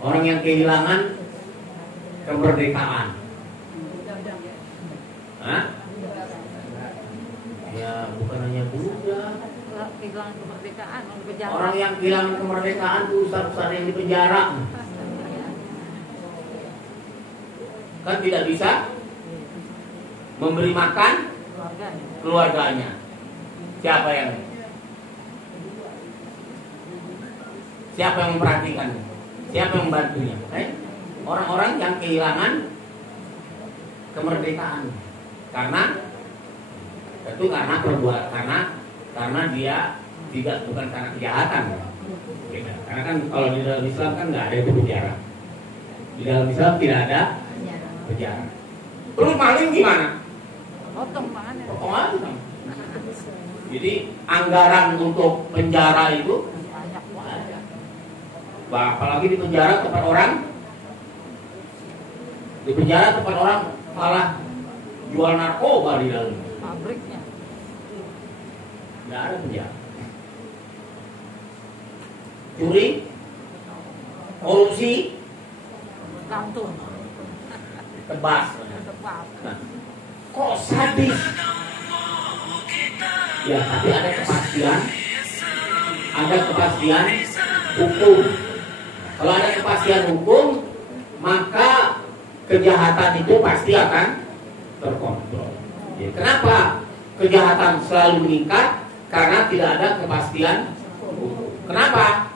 orang yang kehilangan kemerdekaan. Hah? Ya bukan hanya budak. Kehilangan kemerdekaan, Orang yang kehilangan kemerdekaan itu ustaz-ustaz yang di penjara. Kan tidak bisa memberi makan keluarganya. Siapa yang memperhatikan? Siapa yang membantunya? Orang-orang yang kehilangan kemerdekaan karena karena dia bukan karena kejahatan. Karena kan kalau di dalam Islam kan nggak ada itu penjara. Di dalam Islam tidak ada penjara. Terus maling gimana? potong aja. Jadi anggaran untuk penjara itu Banyak. apalagi di penjara tempat orang malah jual narkoba di dalam. Pabriknya. Nggak ada penjara. curi, korupsi, Kantung. tebas. Tebak. Nah, kok sadis? Ya, tapi ada kepastian hukum. Kalau ada kepastian hukum, maka kejahatan itu pasti akan terkontrol. Ya, kenapa kejahatan selalu meningkat? Karena tidak ada kepastian hukum. Kenapa?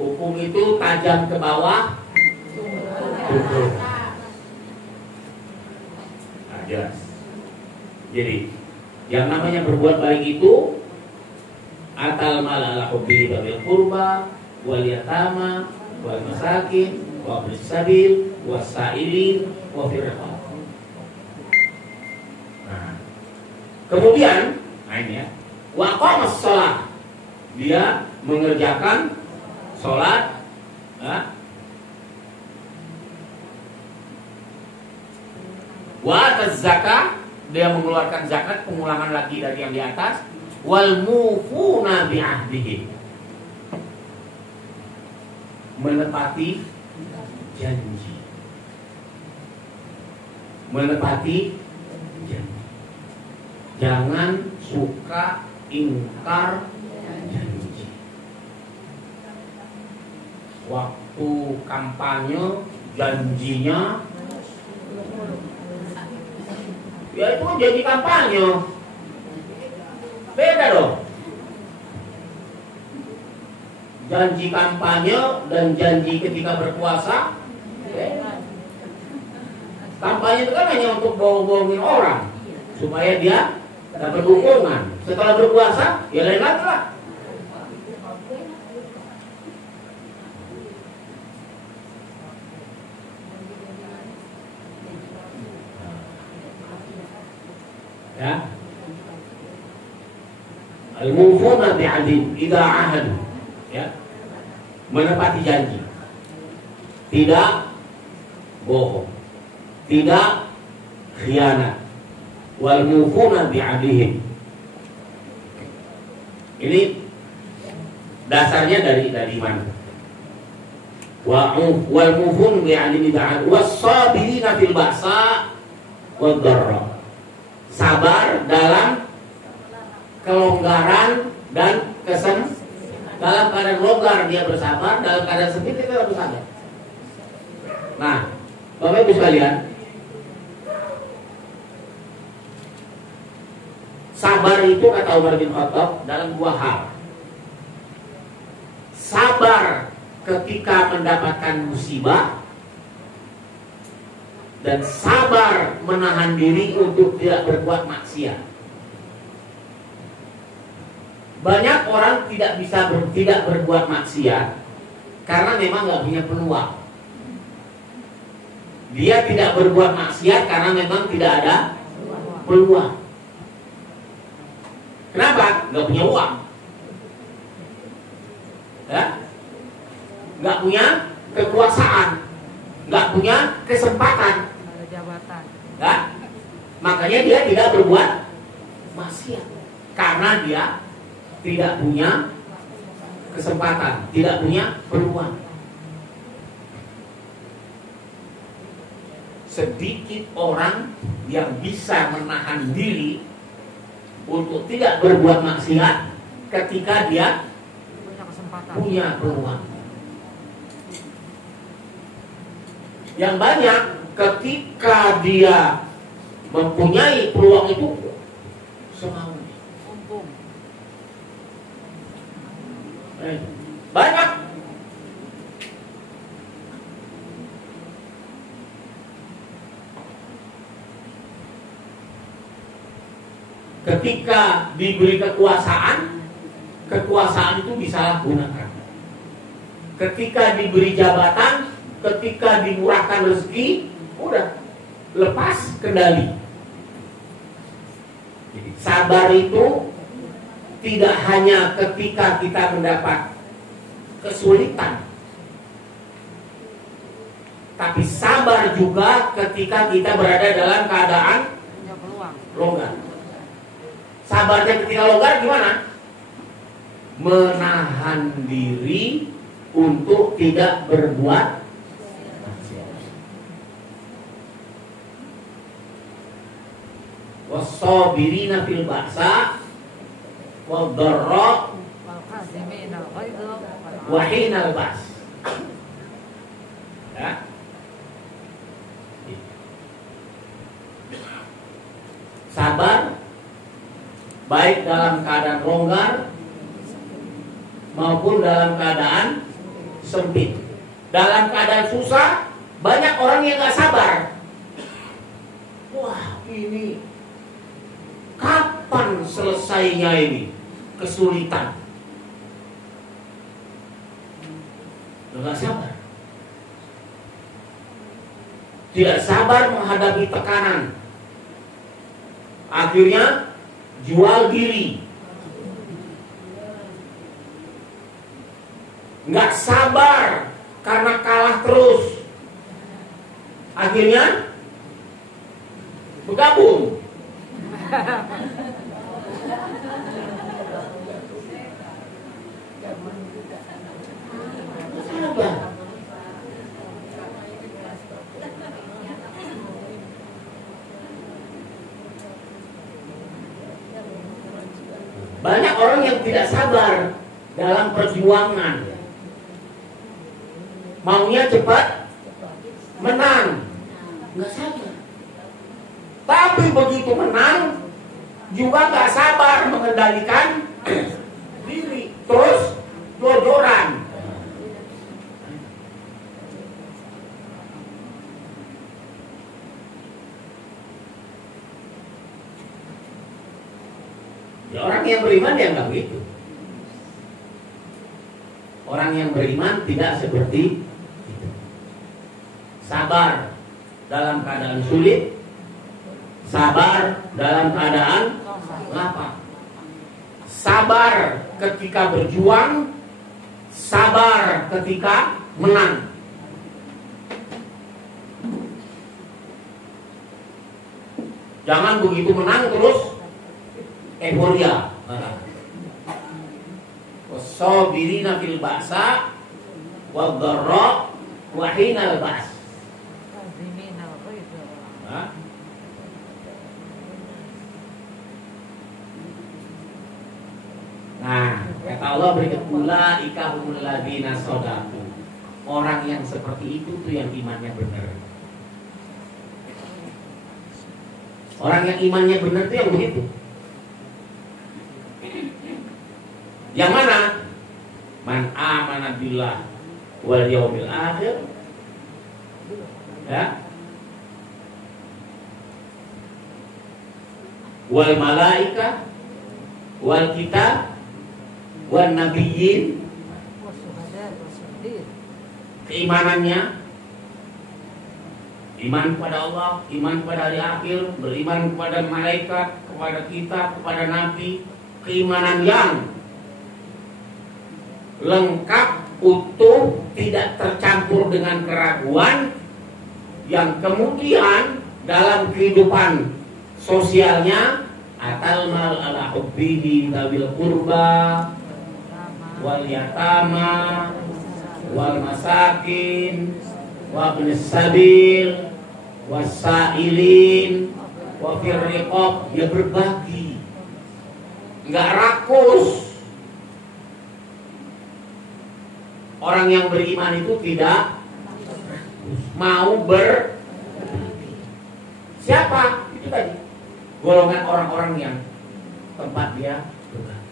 Hukum itu tajam ke bawah, turun. Nah, jelas. Jadi yang namanya berbuat baik itu atal mal ala hubbi bil qurba wal yatama wal masakin wa ibnis sabil wasailin wa fir riqab. Nah, kemudian ini ya, wa qamas shalah, dia mengerjakan salat, wa ataz zakah, dia mengeluarkan zakat, pengulangan lagi dari yang di atas, wal mufuna bi ahdihi, menepati janji. Menepati janji. Jangan suka ingkar janji. Waktu kampanye janjinya, ya itu kan janji kampanye, beda dong. Janji kampanye dan janji ketika berkuasa beda. Kampanye itu kan hanya untuk bohong-bohongin orang supaya dia dapat dukungan. Setelah berkuasa, ya lain lagi lah. Ya. Al-mufuna bi'adin idza ahadu, ya. Menepati janji. Tidak bohong. Tidak khianat. Wal mufuna bi'adihim. Ini dasarnya dari mana? Wal mufun bi'adin idza ahadu was-sabirina fil ba'sa wad-dharra. Sabar dalam kelonggaran dan dalam keadaan longgar dia bersabar, dalam keadaan sempit dia tetap bersabar. Nah, Bapak Ibu sekalian, sabar itu kata Umar bin Khattab dalam dua hal. Sabar ketika mendapatkan musibah, dan sabar menahan diri untuk tidak berbuat maksiat. Banyak orang tidak berbuat maksiat karena memang nggak punya peluang. Dia tidak berbuat maksiat karena memang tidak ada peluang. Kenapa? Nggak punya uang, ya? Nggak punya kekuasaan, nggak punya kesempatan. Jabatan. Ya? Makanya dia tidak berbuat maksiat karena dia tidak punya kesempatan, tidak punya peluang. Sedikit orang yang bisa menahan diri untuk tidak berbuat maksiat ketika dia Punya kesempatan. punya peluang. Yang banyak ketika dia mempunyai peluang itu semaunya. Mumpung. Banyak. Ketika diberi kekuasaan itu disalahgunakan. Ketika diberi jabatan, ketika dimurahkan rezeki, udah lepas kendali. Jadi, sabar itu tidak hanya ketika kita mendapat kesulitan, tapi sabar juga ketika kita berada dalam keadaan Punya peluang. longgar. Sabarnya ketika longgar gimana? menahan diri untuk tidak berbuat maksiat. Was-sabirina fil ba'sa wad-dharra والكاظمين الغيظ wa hinal ba's. Ya. Sabar baik dalam keadaan longgar maupun dalam keadaan sempit. Dalam keadaan susah banyak orang yang gak sabar. Wah, ini kapan selesainya ini kesulitan? Gak sabar. Tidak sabar menghadapi tekanan. Akhirnya jual diri. Nggak sabar karena kalah terus. Akhirnya bergabung. Sabar. Banyak orang yang tidak sabar dalam perjuangan. Maunya cepat menang, nggak sabar. Tapi begitu menang juga nggak sabar mengendalikan diri, terus jor-joran. Ya, orang yang beriman ya nggak begitu. Orang yang beriman tidak seperti itu. Sabar dalam keadaan sulit, sabar dalam keadaan lapar. Sabar ketika berjuang, sabar ketika menang. Jangan begitu menang terus euforia. Was-sabirina fil ba'sa wad-dharra wa hinal ba's. والكاظمين الغيظ. Nah, kata Allah berikut pula ikahumul ladzina shadaqu. Orang yang seperti itu tuh yang imannya benar. Orang yang imannya benar tuh yang begitu. Yang mana? Man amana billah wal yaumil akhir. Ya. Wal malaika wal kitab wan nabiyyin. والشهداء والصديق. Keimanannya iman kepada Allah, iman kepada hari akhir, beriman kepada malaikat, kepada kitab, kepada nabi. Keimanan yang lengkap, utuh, tidak tercampur dengan keraguan, yang kemudian dalam kehidupan sosialnya atal mal ala hubbihi dawil qurba wal yatama wal masakin wa ibnis sabil wasailin wa fir riqab, dia berbagi, enggak rakus. Orang yang beriman itu tidak mau berbagi. Siapa? Itu tadi golongan orang-orang yang tempat dia berbagi.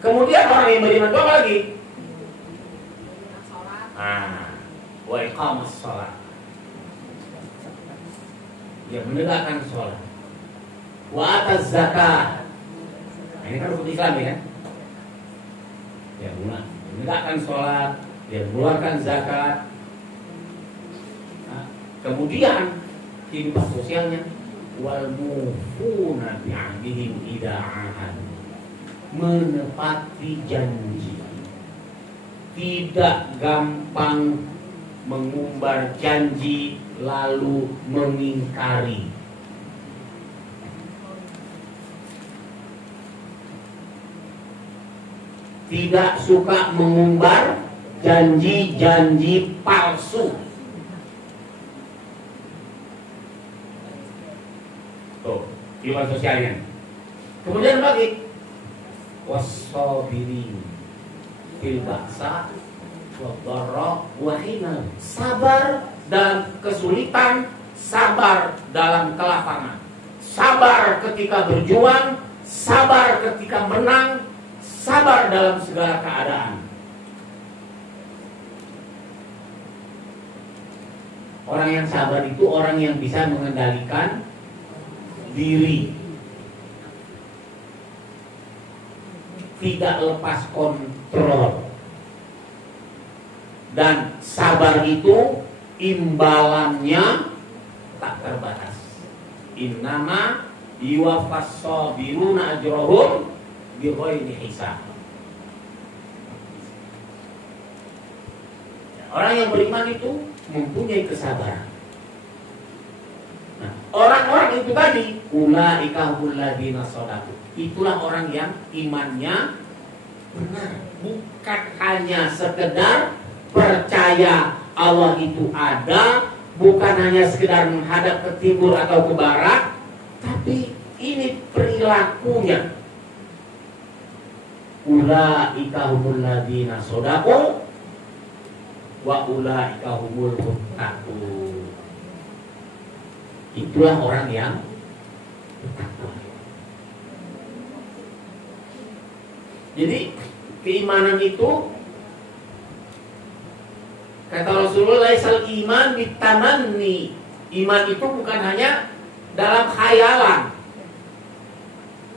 Kemudian orang yang beriman itu apa lagi? Wa iqamas shalah. Dia menegakkan sholat. Wa ataz zakat. Nah, ini kan rukun Islam ya. Dia menegakkan sholat, dia mengeluarkan zakat. Nah, kemudian kehidupan sosialnya wal mufuna bi'ahdihim idza ahad, menepati janji, tidak gampang mengumbar janji lalu mengingkari. tidak suka mengumbar janji-janji palsu. Tuh, kehidupan sosialnya. Kemudian lagi wassabirin fil ba'sa wadh-dharra wa hina. Sabar dalam kesulitan, sabar dalam kelapangan. Sabar ketika berjuang, sabar ketika menang, sabar dalam segala keadaan. Orang yang sabar itu orang yang bisa mengendalikan diri, tidak lepas kontrol, dan sabar itu imbalannya tak terbatas. Innama yuwaffas sabiruna ajrahum bighairi hisab. Orang yang beriman itu mempunyai kesabaran. Nah, orang-orang itu tadi ulaika humul ladzina shadaqu. Itulah orang yang imannya benar, bukan hanya sekedar percaya Allah itu ada, bukan hanya sekedar menghadap ke timur atau ke barat, tapi ini perilakunya. Ulaika humul ladzina shadaqu wa ulaika humul muttaqun. Itulah orang yang bertakwa. Jadi keimanan itu, kata Rasulullah, laisal iman bitamanni. Iman itu bukan hanya dalam khayalan,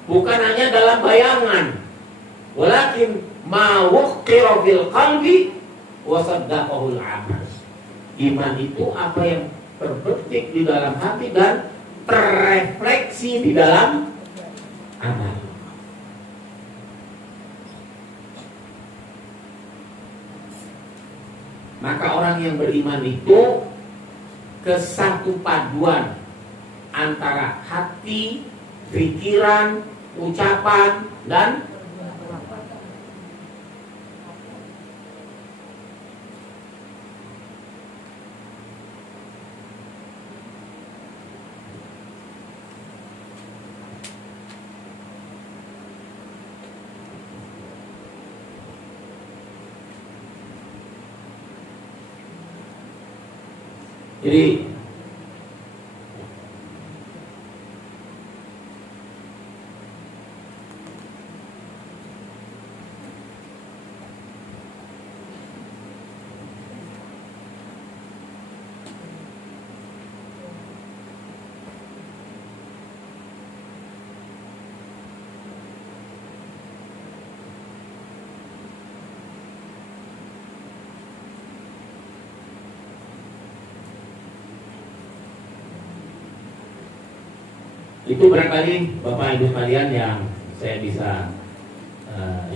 bukan hanya dalam bayangan, walakin ma wuqira fil qalbi wa saddaqahul amal. Iman itu apa yang terbetik di dalam hati dan terrefleksi di dalam amal. Maka orang yang beriman itu kesatu paduan antara hati, pikiran, ucapan, dan jadi itu barangkali Bapak Ibu sekalian yang saya bisa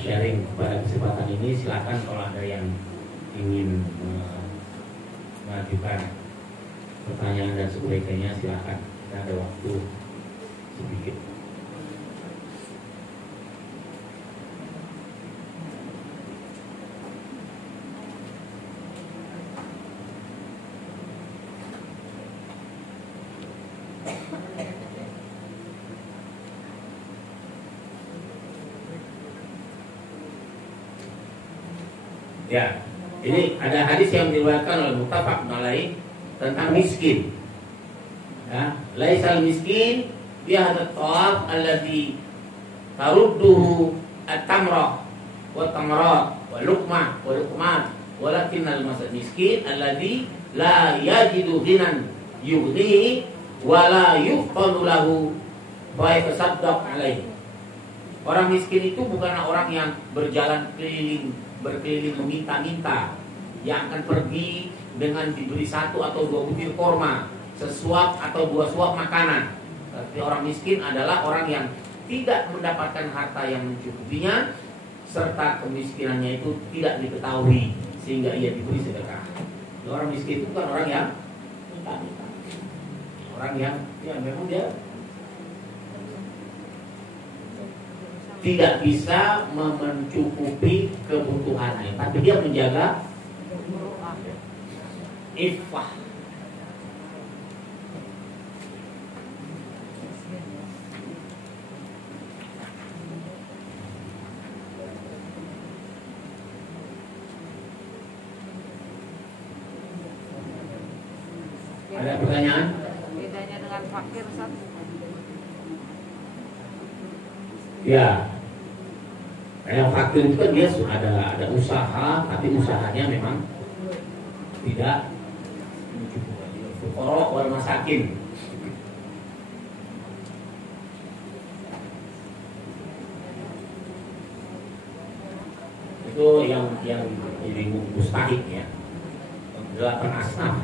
sharing pada kesempatan ini. Silakan kalau ada yang ingin mengajukan pertanyaan dan sebagainya, silakan. Kita ada waktu sedikit. Ya, ini ada hadis yang diriwayatkan oleh muttafaq alaih tentang miskin. Ya, laisal miskin bi hadzal tawaf alladhi tarudduhu at-tamra wa tamra wa luqma wa luqman, walakinnal miskin alladhi la yajidu ghinan yughnihi wa la yuqtalu lahu fa yatasaddaq alaihi. Orang miskin itu bukanlah orang yang berkeliling meminta-minta, yang akan pergi dengan diberi 1 atau 2 butir korma, sesuap atau 2 suap makanan. Tapi orang miskin adalah orang yang tidak mendapatkan harta yang mencukupinya, serta kemiskinannya itu tidak diketahui sehingga ia diberi sedekah. Orang miskin itu bukan orang yang minta-minta, orang yang ya memang dia tidak bisa mencukupi kebutuhannya, tapi dia menjaga iffah. Ada pertanyaan? Bedanya dengan fakir, Ustaz? Ya, yang fakir itu kan dia ada usaha, tapi usahanya memang tidak fuqara wal masakin. Itu yang jadi mustahik ya. 8 asnaf.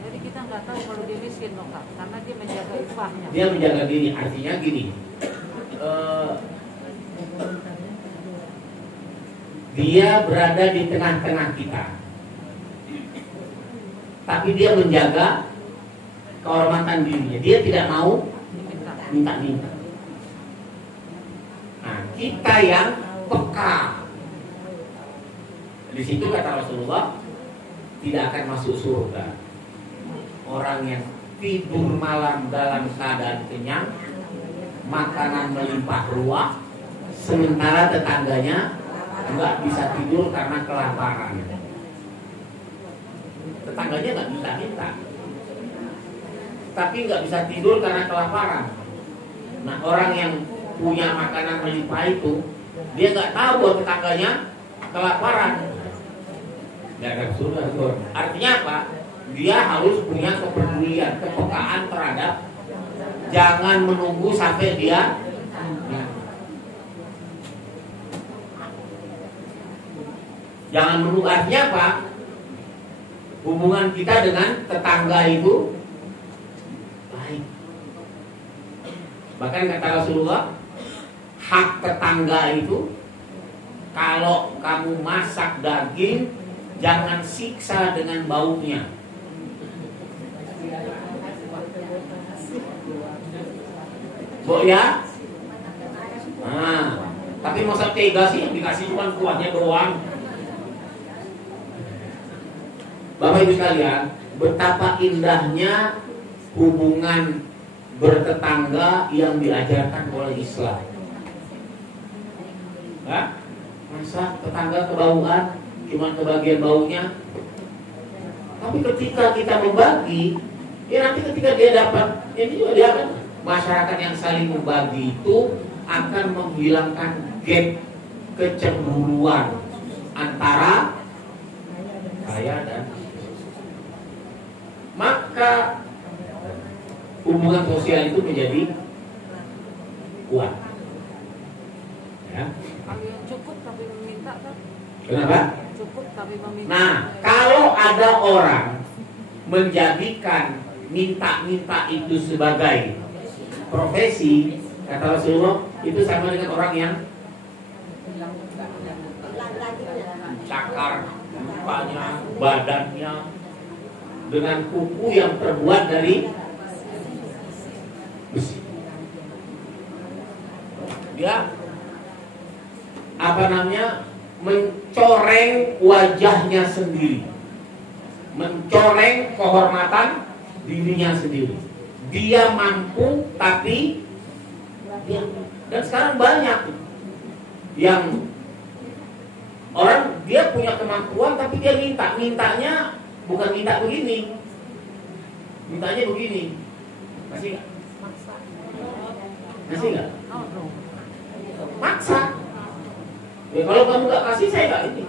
Jadi kita nggak tahu kalau dia miskin dong, Kak, karena dia menjaga iffahnya. Dia menjaga diri, artinya gini. Dia berada di tengah-tengah kita, tapi dia menjaga kehormatan dirinya. Dia tidak mau minta-minta. Nah, kita yang peka. Di situ kata Rasulullah, tidak akan masuk surga orang yang tidur malam dalam keadaan kenyang, makanan melimpah ruah, sementara tetangganya enggak bisa tidur karena kelaparan. Tetangganya enggak minta-minta, tapi enggak bisa tidur karena kelaparan. Nah, orang yang punya makanan melimpah itu, dia enggak tahu bahwa tetangganya kelaparan. Enggak ada surga. Artinya apa? Dia harus punya kepedulian, kepekaan terhadap, jangan menunggu sampai dia jangan menunggu. Artinya apa? Hubungan kita dengan tetangga itu baik. Bahkan kata Rasulullah, hak tetangga itu, kalau kamu masak daging, jangan siksa dengan baunya. Bo ya? Nah, tapi masa tega sih, dikasih cuma kuahnya doang. Bapak Ibu sekalian, betapa indahnya hubungan bertetangga yang diajarkan oleh Islam. Hah? Masa tetangga kebauan, cuma kebagian baunya? Tapi ketika kita membagi, ya nanti ketika dia dapat, ini juga dia akan, masyarakat yang saling membagi itu akan menghilangkan gap kecemburuan antara kaya dan, maka hubungan sosial itu menjadi kuat. Ya. Kalau yang cukup tapi meminta, kan? Kenapa? Cukup tapi meminta. Nah, kalau ada orang menjadikan minta-minta itu sebagai profesi, kata Rasulullah, itu sama dengan orang yang cakar mukanya, badannya dengan kuku yang terbuat dari besi. Dia mencoreng wajahnya sendiri, mencoreng kehormatan dirinya sendiri. Dia mampu, tapi dan sekarang banyak yang orang dia punya kemampuan, tapi dia mintanya bukan minta begini, mintanya begini. Masih nggak? Masih nggak? Maksa. Ya, kalau kamu nggak kasih, saya nggak ini.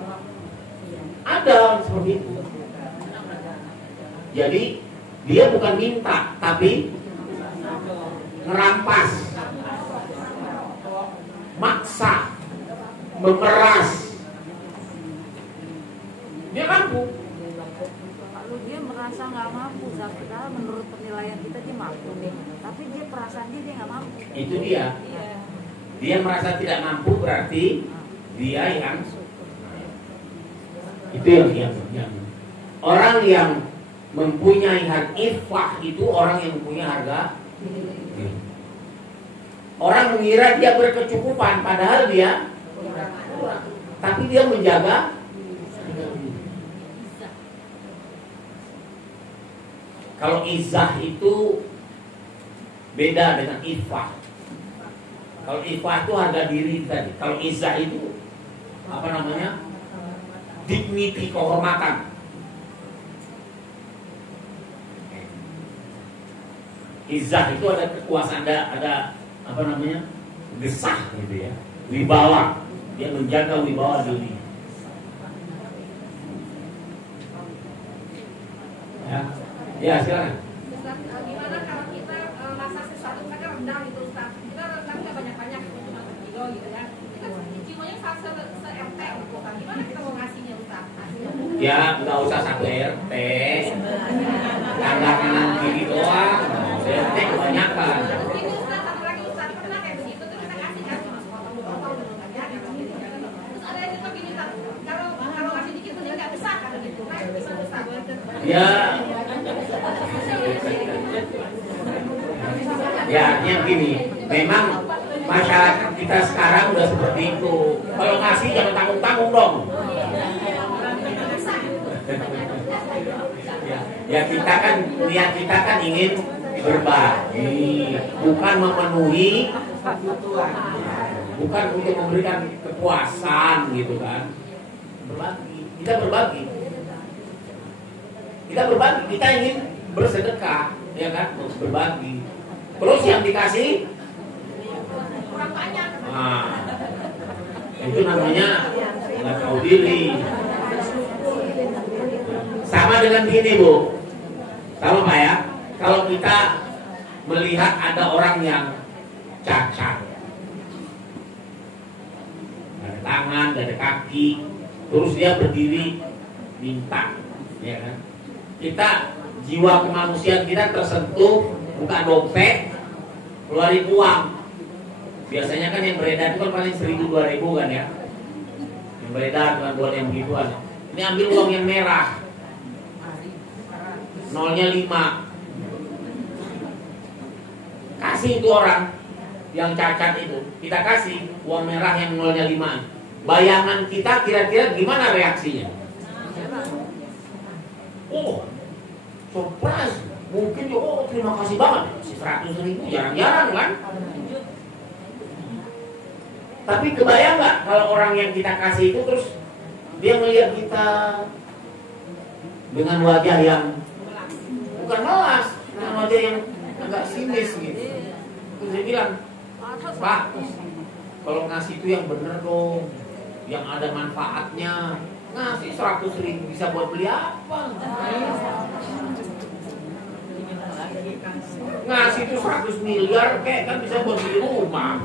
Ada orang seperti itu. Jadi dia bukan minta, tapi ngerampas, maksa, memeras. Dia mampu. Kalau dia merasa nggak mampu, padahal menurut penilaian kita dia mampu nih, tapi dia perasaan dia nggak mampu. Itu dia. Dia merasa tidak mampu, berarti dia yang itu yang orang yang mempunyai harga. Ifah itu orang yang mempunyai harga. Orang mengira dia berkecukupan, padahal dia kurang. Tapi dia menjaga. Kalau izah itu beda dengan ifah. Kalau ifah itu harga diri tadi. Kalau izah itu apa namanya? Dignity, kehormatan. Izah itu ada kekuasaan, ada apa namanya? Gesah gitu ya. Wibawa. Dia menjaga wibawa diri. Ya, silakan. Ustaz, gimana kalau kita masak sesuatu kan rendang gitu Ustaz. Kita rendang nggak banyak-banyak, cuma 1 kilo gitu ya. Kita jiwanya se-RT gitu kan. Gimana kita mau ngasihnya Ustaz? Ya, nggak usah 1 RT. Tangga kanan kiri doang. RT kebanyakan. Itu Ustaz, satu lagi Ustaz, pernah kayak begitu terus kita kasih kan cuma sepotong-potong gitu kan ya. Terus ada yang juga gini Ustaz, kalau ngasih dikit tuh dia nggak besar kan gitu. Nah, itu gimana Ustaz? Ya. Ya, yang gini, memang masyarakat kita sekarang udah seperti itu. Kalau ngasih jangan tanggung-tanggung dong. Ya kita kan ingin berbagi, bukan memenuhi kebutuhan, bukan untuk memberikan kepuasan gitu kan. Kita berbagi, kita ingin bersedekah, ya kan, berbagi. Terus yang dikasih Kurang banyak. nah, itu namanya nggak tahu diri. Sama dengan gini Bu, sama Pak ya. Kalau kita melihat ada orang yang cacat, nggak ada tangan, nggak ada kaki, terus dia berdiri minta, ya kan? Kita jiwa kemanusiaan kita tersentuh, buka dompet, keluarin uang. Biasanya kan yang beredar itu kan paling 1.000-2.000 kan ya. Yang beredar bukan buat yang begituan. Ini ambil uang yang merah, nolnya 5. Kasih itu orang yang cacat itu, kita kasih uang merah yang nolnya 5. Bayangan kita kira-kira gimana reaksinya? Oh, surprise. Mungkin oh terima kasih banget. 100.000 jarang-jarang kan? Tapi kebayang nggak kalau orang yang kita kasih itu terus dia melihat kita dengan wajah yang bukan melas, dengan wajah yang agak sinis gitu. Terus dia bilang, Pak, kalau ngasih itu yang bener dong, yang ada manfaatnya. Ngasih 100.000 bisa buat beli apa? Ngasih itu 100 miliar kayak kan bisa buat beli rumah.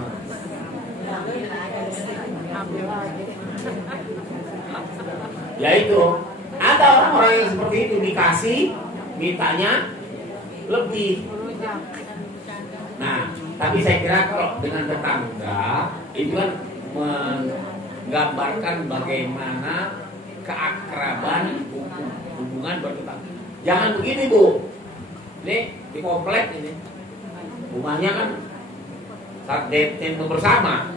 Ya itu, ada orang-orang yang seperti itu dikasih, mintanya lebih. Nah, tapi saya kira kalau dengan tetangga itu kan menggambarkan bagaimana keakraban hubungan bertetangga. Jangan begini Bu, ini di komplek ini rumahnya kan saat demo bersama,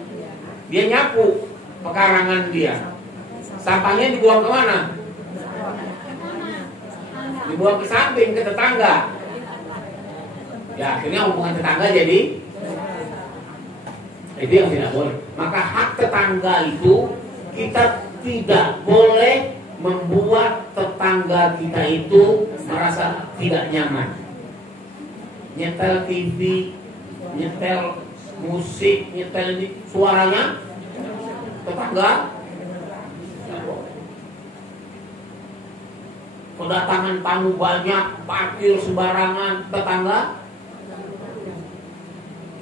dia nyapu pekarangan dia, sampahnya dibuang kemana? Dibuang ke samping, ke tetangga. Ya akhirnya hubungan tetangga jadi itu yang tidak boleh. Maka hak tetangga itu kita tidak boleh membuat tetangga kita itu merasa tidak nyaman. Nyetel TV, nyetel musik, nyetel ini suaranya tetangga, kedatangan tamu banyak, parkir sembarangan tetangga,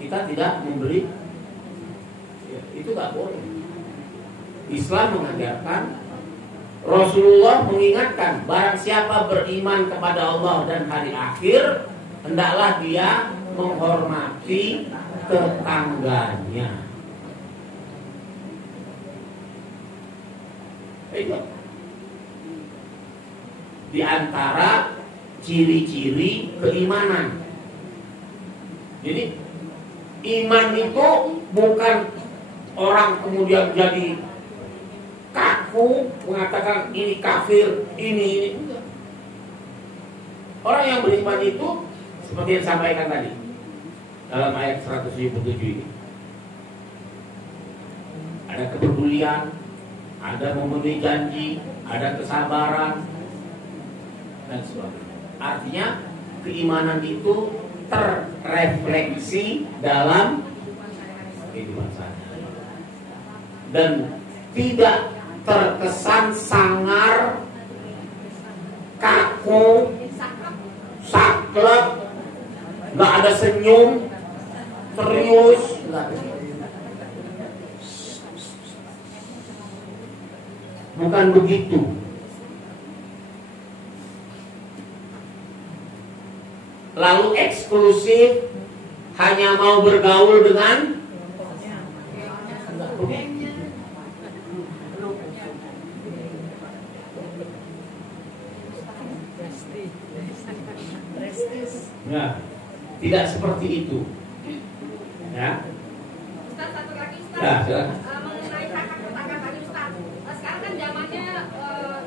kita tidak memberi, ya, itu gak boleh. Islam mengajarkan, Rasulullah mengingatkan, barang siapa beriman kepada Allah dan hari akhir, hendaklah dia menghormati tetangganya. Itu di antara ciri-ciri keimanan. Jadi iman itu bukan orang kemudian jadi kaku mengatakan ini kafir, ini. Orang yang beriman itu seperti yang disampaikan tadi dalam ayat 177 ini. Ada kepedulian, ada memenuhi janji, ada kesabaran dan sebagainya. Artinya keimanan itu terrefleksi dalam kehidupan sehari-hari dan tidak terkesan sangar, kaku, saklek, nggak ada senyum, serius, bukan begitu. Lalu eksklusif, hanya mau bergaul dengan ya, tidak seperti itu. Ya. Ustaz, satu lagi Ustaz. Ya, silakan. Mengenai hak tetangga tadi Ustaz. Sekarang kan zamannya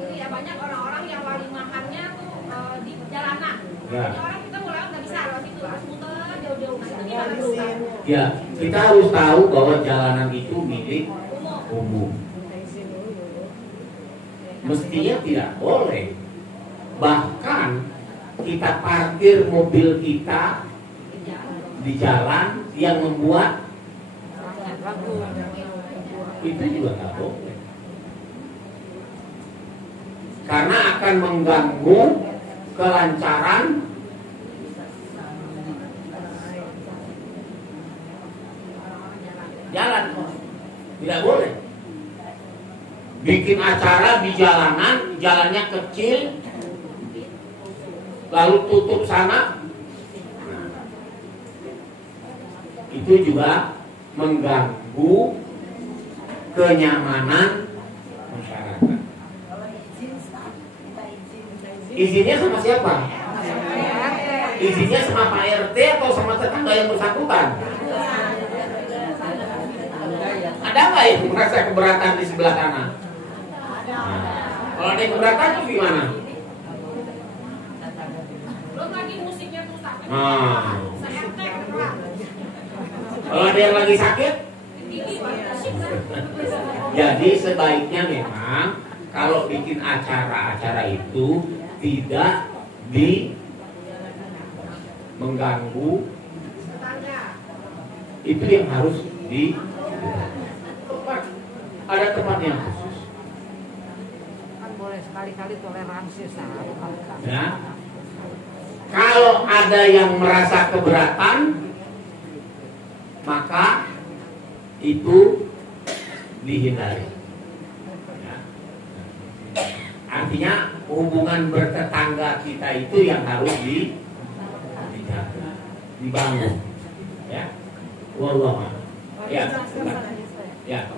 ini ya banyak orang-orang yang wali makannya tuh di jalanan. Ya. Jadi orang kita mulai nggak bisa lewat itu, harus muter jauh-jauh. Nah, itu gimana Ustaz? Ya, kita harus tahu bahwa jalanan itu milik umum. Mestinya tidak boleh. Bahkan kita parkir mobil kita di jalan yang membuat itu juga nggak boleh, karena akan mengganggu kelancaran jalan. Tidak boleh bikin acara di jalanan, jalannya kecil lalu tutup sana. Itu juga mengganggu kenyamanan masyarakat. Izinnya sama siapa? Izinnya sama Pak RT atau sama tetangga yang bersangkutan? Ada nggak yang merasa keberatan di sebelah sana? Kalau ada yang keberatan itu gimana? Belum lagi musiknya tuh Ustaz. Se-RT kebetulan. Kalau ada yang lagi sakit? Gigi, Jadi sebaiknya memang kalau bikin acara-acara itu tidak mengganggu tetangga. itu yang harus ada tempat yang khusus. Kan boleh sekali-kali toleransi Ya. Kalau ada yang merasa keberatan, maka itu dihindari. Ya. Artinya hubungan bertetangga kita itu yang harus dijaga, dibangun. Ya. Wallahu a'lam. Ya. Ya.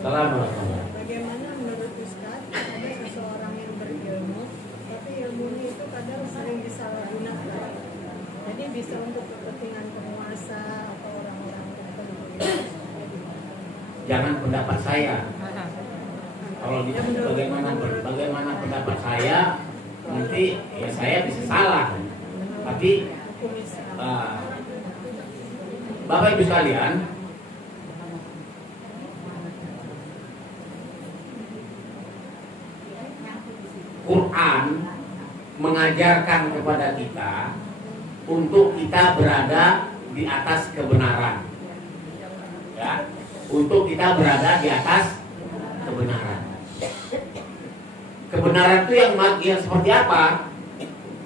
Assalamualaikum. Bagaimana menurut Ustaz ada seseorang yang berilmu tapi ilmunya itu kadang sering disalahgunakan, jadi bisa untuk kepentingan penguasa atau orang-orang tertentu. Jangan pendapat saya. Kalau ditanya bagaimana pendapat saya, nanti ya saya bisa salah. Tapi Bapak Ibu sekalian, Quran mengajarkan kepada kita untuk kita berada di atas kebenaran. Ya, untuk kita berada di atas kebenaran. Kebenaran itu yang seperti apa?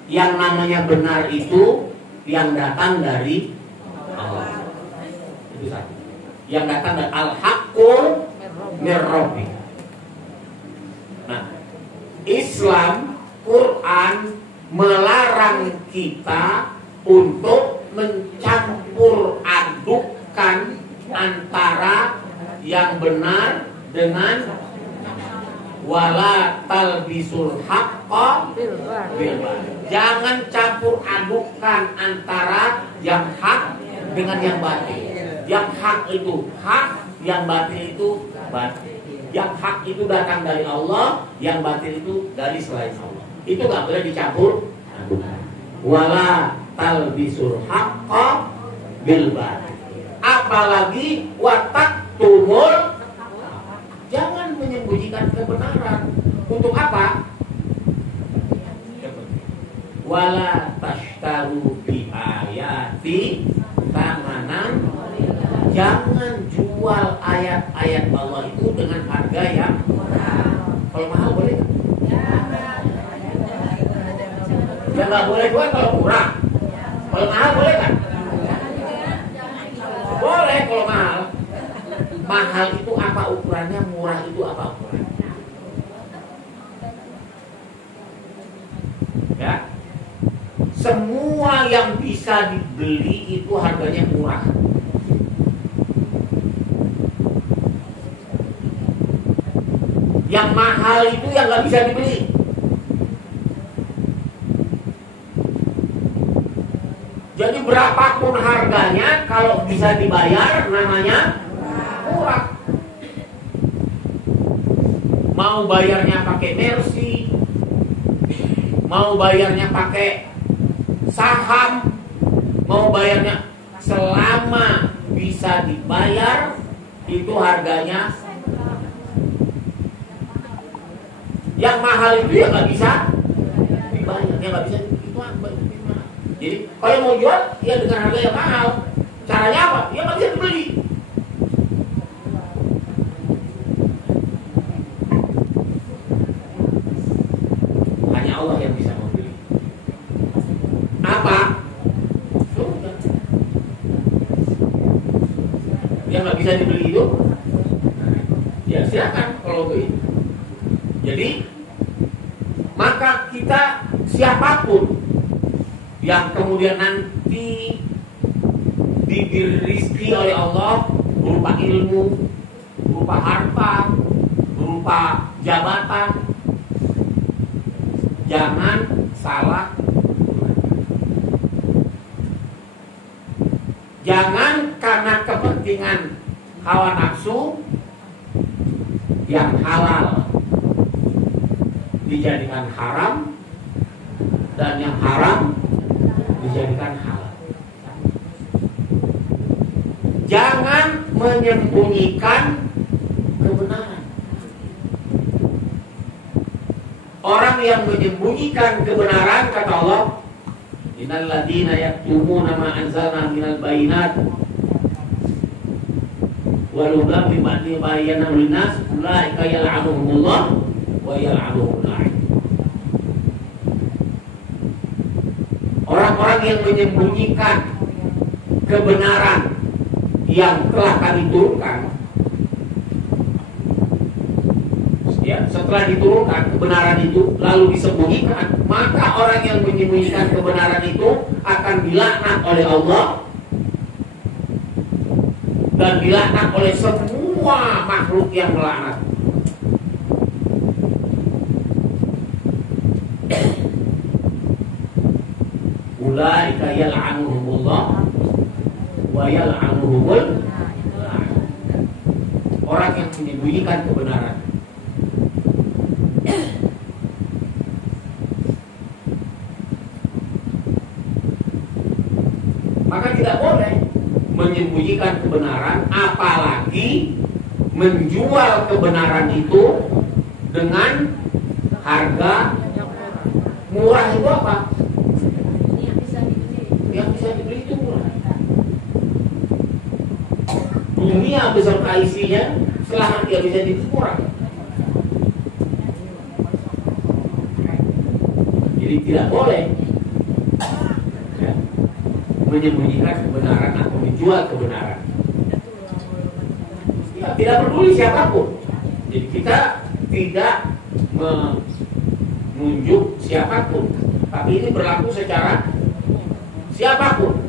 Yang namanya benar itu yang datang dari Allah. Itu satu. Yang datang dari al-haqqu mir rabbik. Nah, Islam, Quran melarang kita untuk mencampur adukkan antara yang benar dengan wala talbisul haqqa bil batil. Jangan campur adukan antara yang hak dengan yang batil. Yang hak itu hak, yang batil itu batil. Yang hak itu datang dari Allah, yang batil itu dari selain Allah. Itu nggak boleh dicampur adukan. Wala talbisul haqqa bil batil. Apalagi watak tumul, jangan menyembunyikan kebenaran. Untuk apa? Wala tashtaru bi ayati tamanan. Jangan jual ayat-ayat Allah itu dengan harga yang mahal. Kalau mahal boleh kan? Ya nggak boleh jual kalau murah. Kalau mahal boleh kan? Boleh kalau mahal. Mahal itu apa ukurannya, murah itu apa ukurannya? Ya. Semua yang bisa dibeli itu harganya murah. Yang mahal itu yang nggak bisa dibeli. Jadi berapapun harganya, kalau bisa dibayar namanya murah. Mau bayarnya pakai Mercy, mau bayarnya pakai saham, mau bayarnya, selama bisa dibayar itu harganya. Yang mahal itu ya nggak bisa dibayar, yang nggak bisa itu apa? Jadi kalau mau jual ya dengan harga yang mahal. Caranya apa? Ya nggak bisa dibeli. Hanya Allah yang bisa membeli. Apa? Surga. Yang nggak bisa dibeli itu, ya silakan kalau begitu. Jadi maka kita siapapun yang kemudian nanti diberi rezeki oleh Allah berupa ilmu, berupa harta, berupa jabatan, jangan salah. Jangan karena kepentingan hawa nafsu yang halal dijadikan haram dan yang haram dijadikan halal. Jangan menyembunyikan kebenaran. Orang yang menyembunyikan kebenaran, kata Allah, innal ladzina yaktumuna ma anzalna minal bayyinat wal huda mimma bayyana linnas ulaika yal'anuhumullah wa yal'anuhum la'in. Orang-orang yang menyembunyikan kebenaran yang telah kami turunkan, ya, setelah diturunkan kebenaran itu lalu disembunyikan, maka orang yang menyembunyikan kebenaran itu akan dilaknat oleh Allah dan dilaknat oleh semua makhluk yang melaknat. Ulaika yal'anuhumullah wa yal'anuhumul la'in. Orang yang menyembunyikan kebenaran. Maka tidak boleh menyembunyikan kebenaran, apalagi menjual kebenaran itu dengan harga murah. Itu apa? Yang bisa dibeli itu murah. Dunia beserta isinya, setelah dia bisa dibeli murah. Jadi tidak boleh ya, menyembunyikan kebenaran atau menjual kebenaran. Ya, tidak peduli siapapun. Jadi kita tidak menunjuk siapapun, tapi ini berlaku secara siapapun.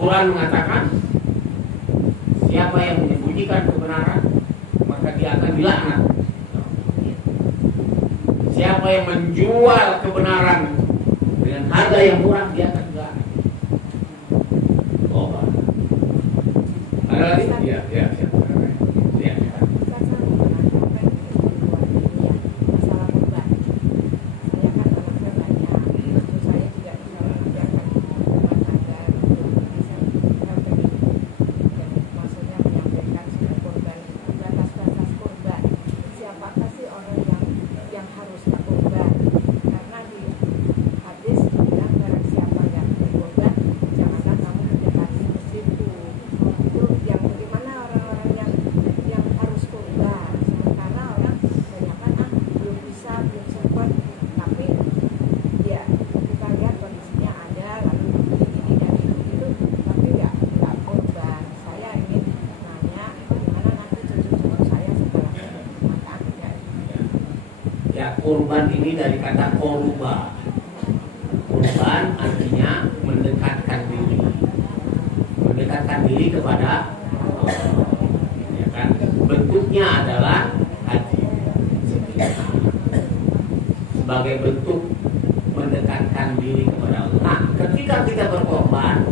Quran mengatakan siapa yang menyembunyikan kebenaran maka dia akan dilaknat. Siapa yang menjual kebenaran dengan harga yang murah, dia akan enggak. Oh, ada lagi? Iya, iya, iya. Iya. Kurban ini dari kata koruba. Kurban artinya mendekatkan diri, kepada Allah. Ya kan? Bentuknya adalah haji. Sebagai bentuk mendekatkan diri kepada Allah. Nah, ketika kita berkorban,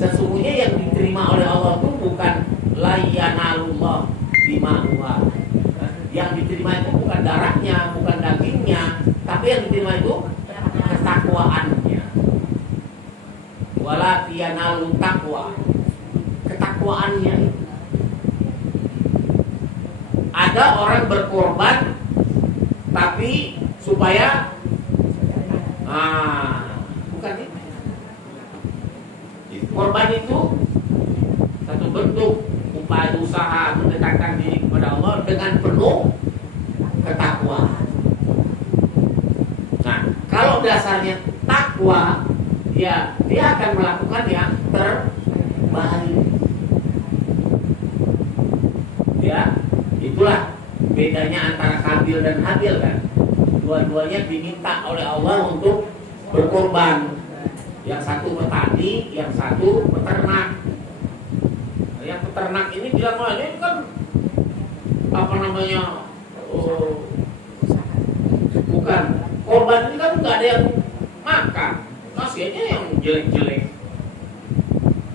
sesungguhnya yang diterima oleh Allah itu bukan la yanalullah bima'uha. Yang diterima itu bukan darahnya, bukan dagingnya, tapi yang diterima itu ketakwaannya. Wala yanalu taqwa. Ketakwaannya. Ada orang berkorban tapi supaya bukan itu. Korban itu satu bentuk upaya usaha mendekatkan diri kepada Allah dengan penuh ketakwaan. Nah, kalau dasarnya takwa, ya dia akan melakukan yang terbaik. Ya, itulah bedanya antara Kabil dan Habil kan. Dua-duanya diminta oleh Allah untuk berkorban. Yang satu petani, yang satu peternak. Yang peternak ini bilang, wah ini kan apa namanya, bukan korban ini kan nggak ada yang makan, kasihannya yang jelek-jelek.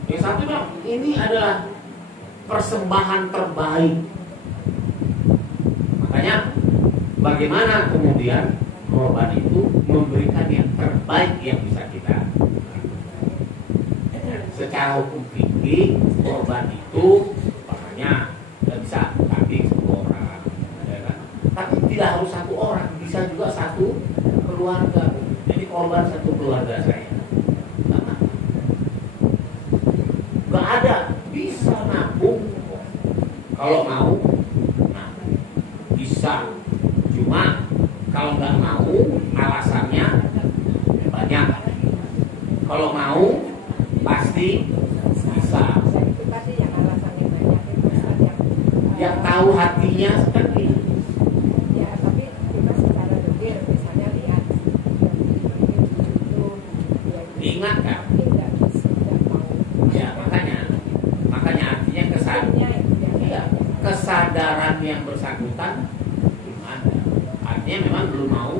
Yang satu bilang ini adalah persembahan terbaik. Makanya bagaimana kemudian korban itu memberikan yang terbaik yang bisa kita. Secara hukum fikih korban itu makanya tidak bisa kambing satu orang, ya kan? Tapi tidak harus satu orang, bisa juga satu keluarga. Jadi korban satu keluarga saya. Gak ada, bisa nabung kalau mau, nah bisa. Cuma kalau nggak mau alasannya banyak. Kalau mau pasti bisa. Yang tahu hatinya seperti ya, tapi kita secara dogil misalnya lihat itu diingatkan. tidak mau. Ya makanya artinya kesadaran yang bersangkutan ada. Artinya memang belum mau.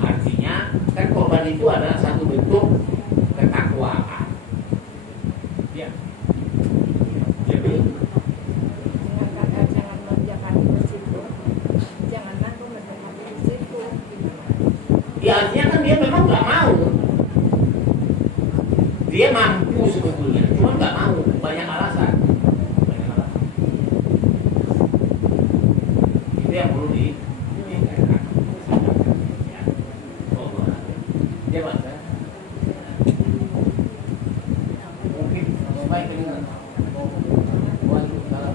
Artinya kan korban itu adalah satu bentuk ketakwaan. Ya. Jadi jangan mendekati ke situ, jangan langsung mendekati ke situ. ya artinya kan dia memang nggak mau. Dia mampu sebetulnya, cuma nggak mau. Banyak alasan. Itu yang perlu diingatkan. Ya Mas. Mungkin baik kedengaran. Waalaikumsalam.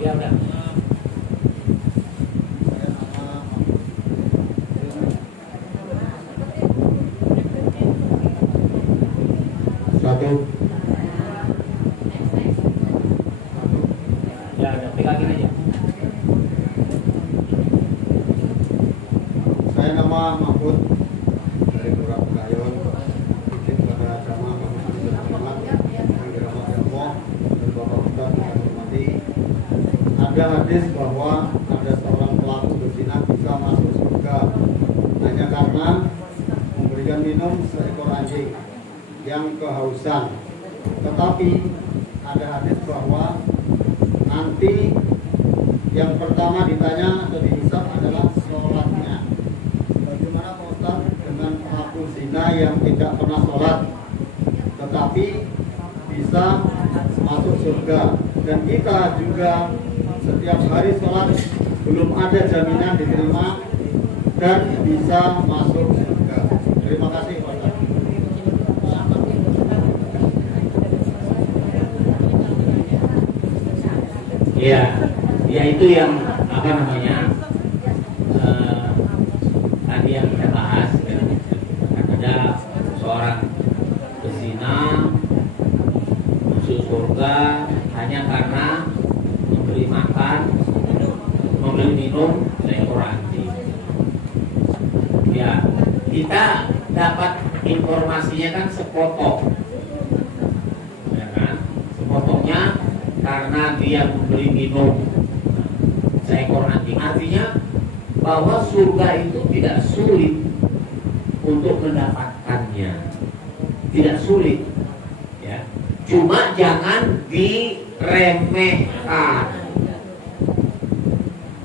Ya udah. Satu. Saya nama Mahfud dari Kelurahan Pegayon. Izin kepada jamaah Kabupaten Jember yang dirahmati Allah dan Bapak Ustaz yang hormati. Ada hadis bahwa ada seorang pelaku berzina bisa masuk surga hanya karena memberikan minum seekor anjing yang kehausan. Tetapi ada hadis bahwa nanti yang pertama ditanya atau dihisab adalah sholatnya. Bagaimana Pak Ustaz dengan pelaku zina yang tidak pernah sholat tetapi bisa masuk surga? Dan kita juga setiap hari sholat belum ada jaminan diterima dan bisa masuk surga. Terima kasih Pak Ustaz. Ya itu yang apa namanya tadi yang kita bahas ya. Ada seorang pezina masuk surga hanya karena memberi makan, memberi minum seekor anjing. Ya, kita dapat informasinya kan sepotong, ya kan? Sepotongnya karena dia memberi minum seekor anjing. Artinya bahwa surga itu tidak sulit untuk mendapatkannya, tidak sulit, ya. Cuma jangan diremehkan.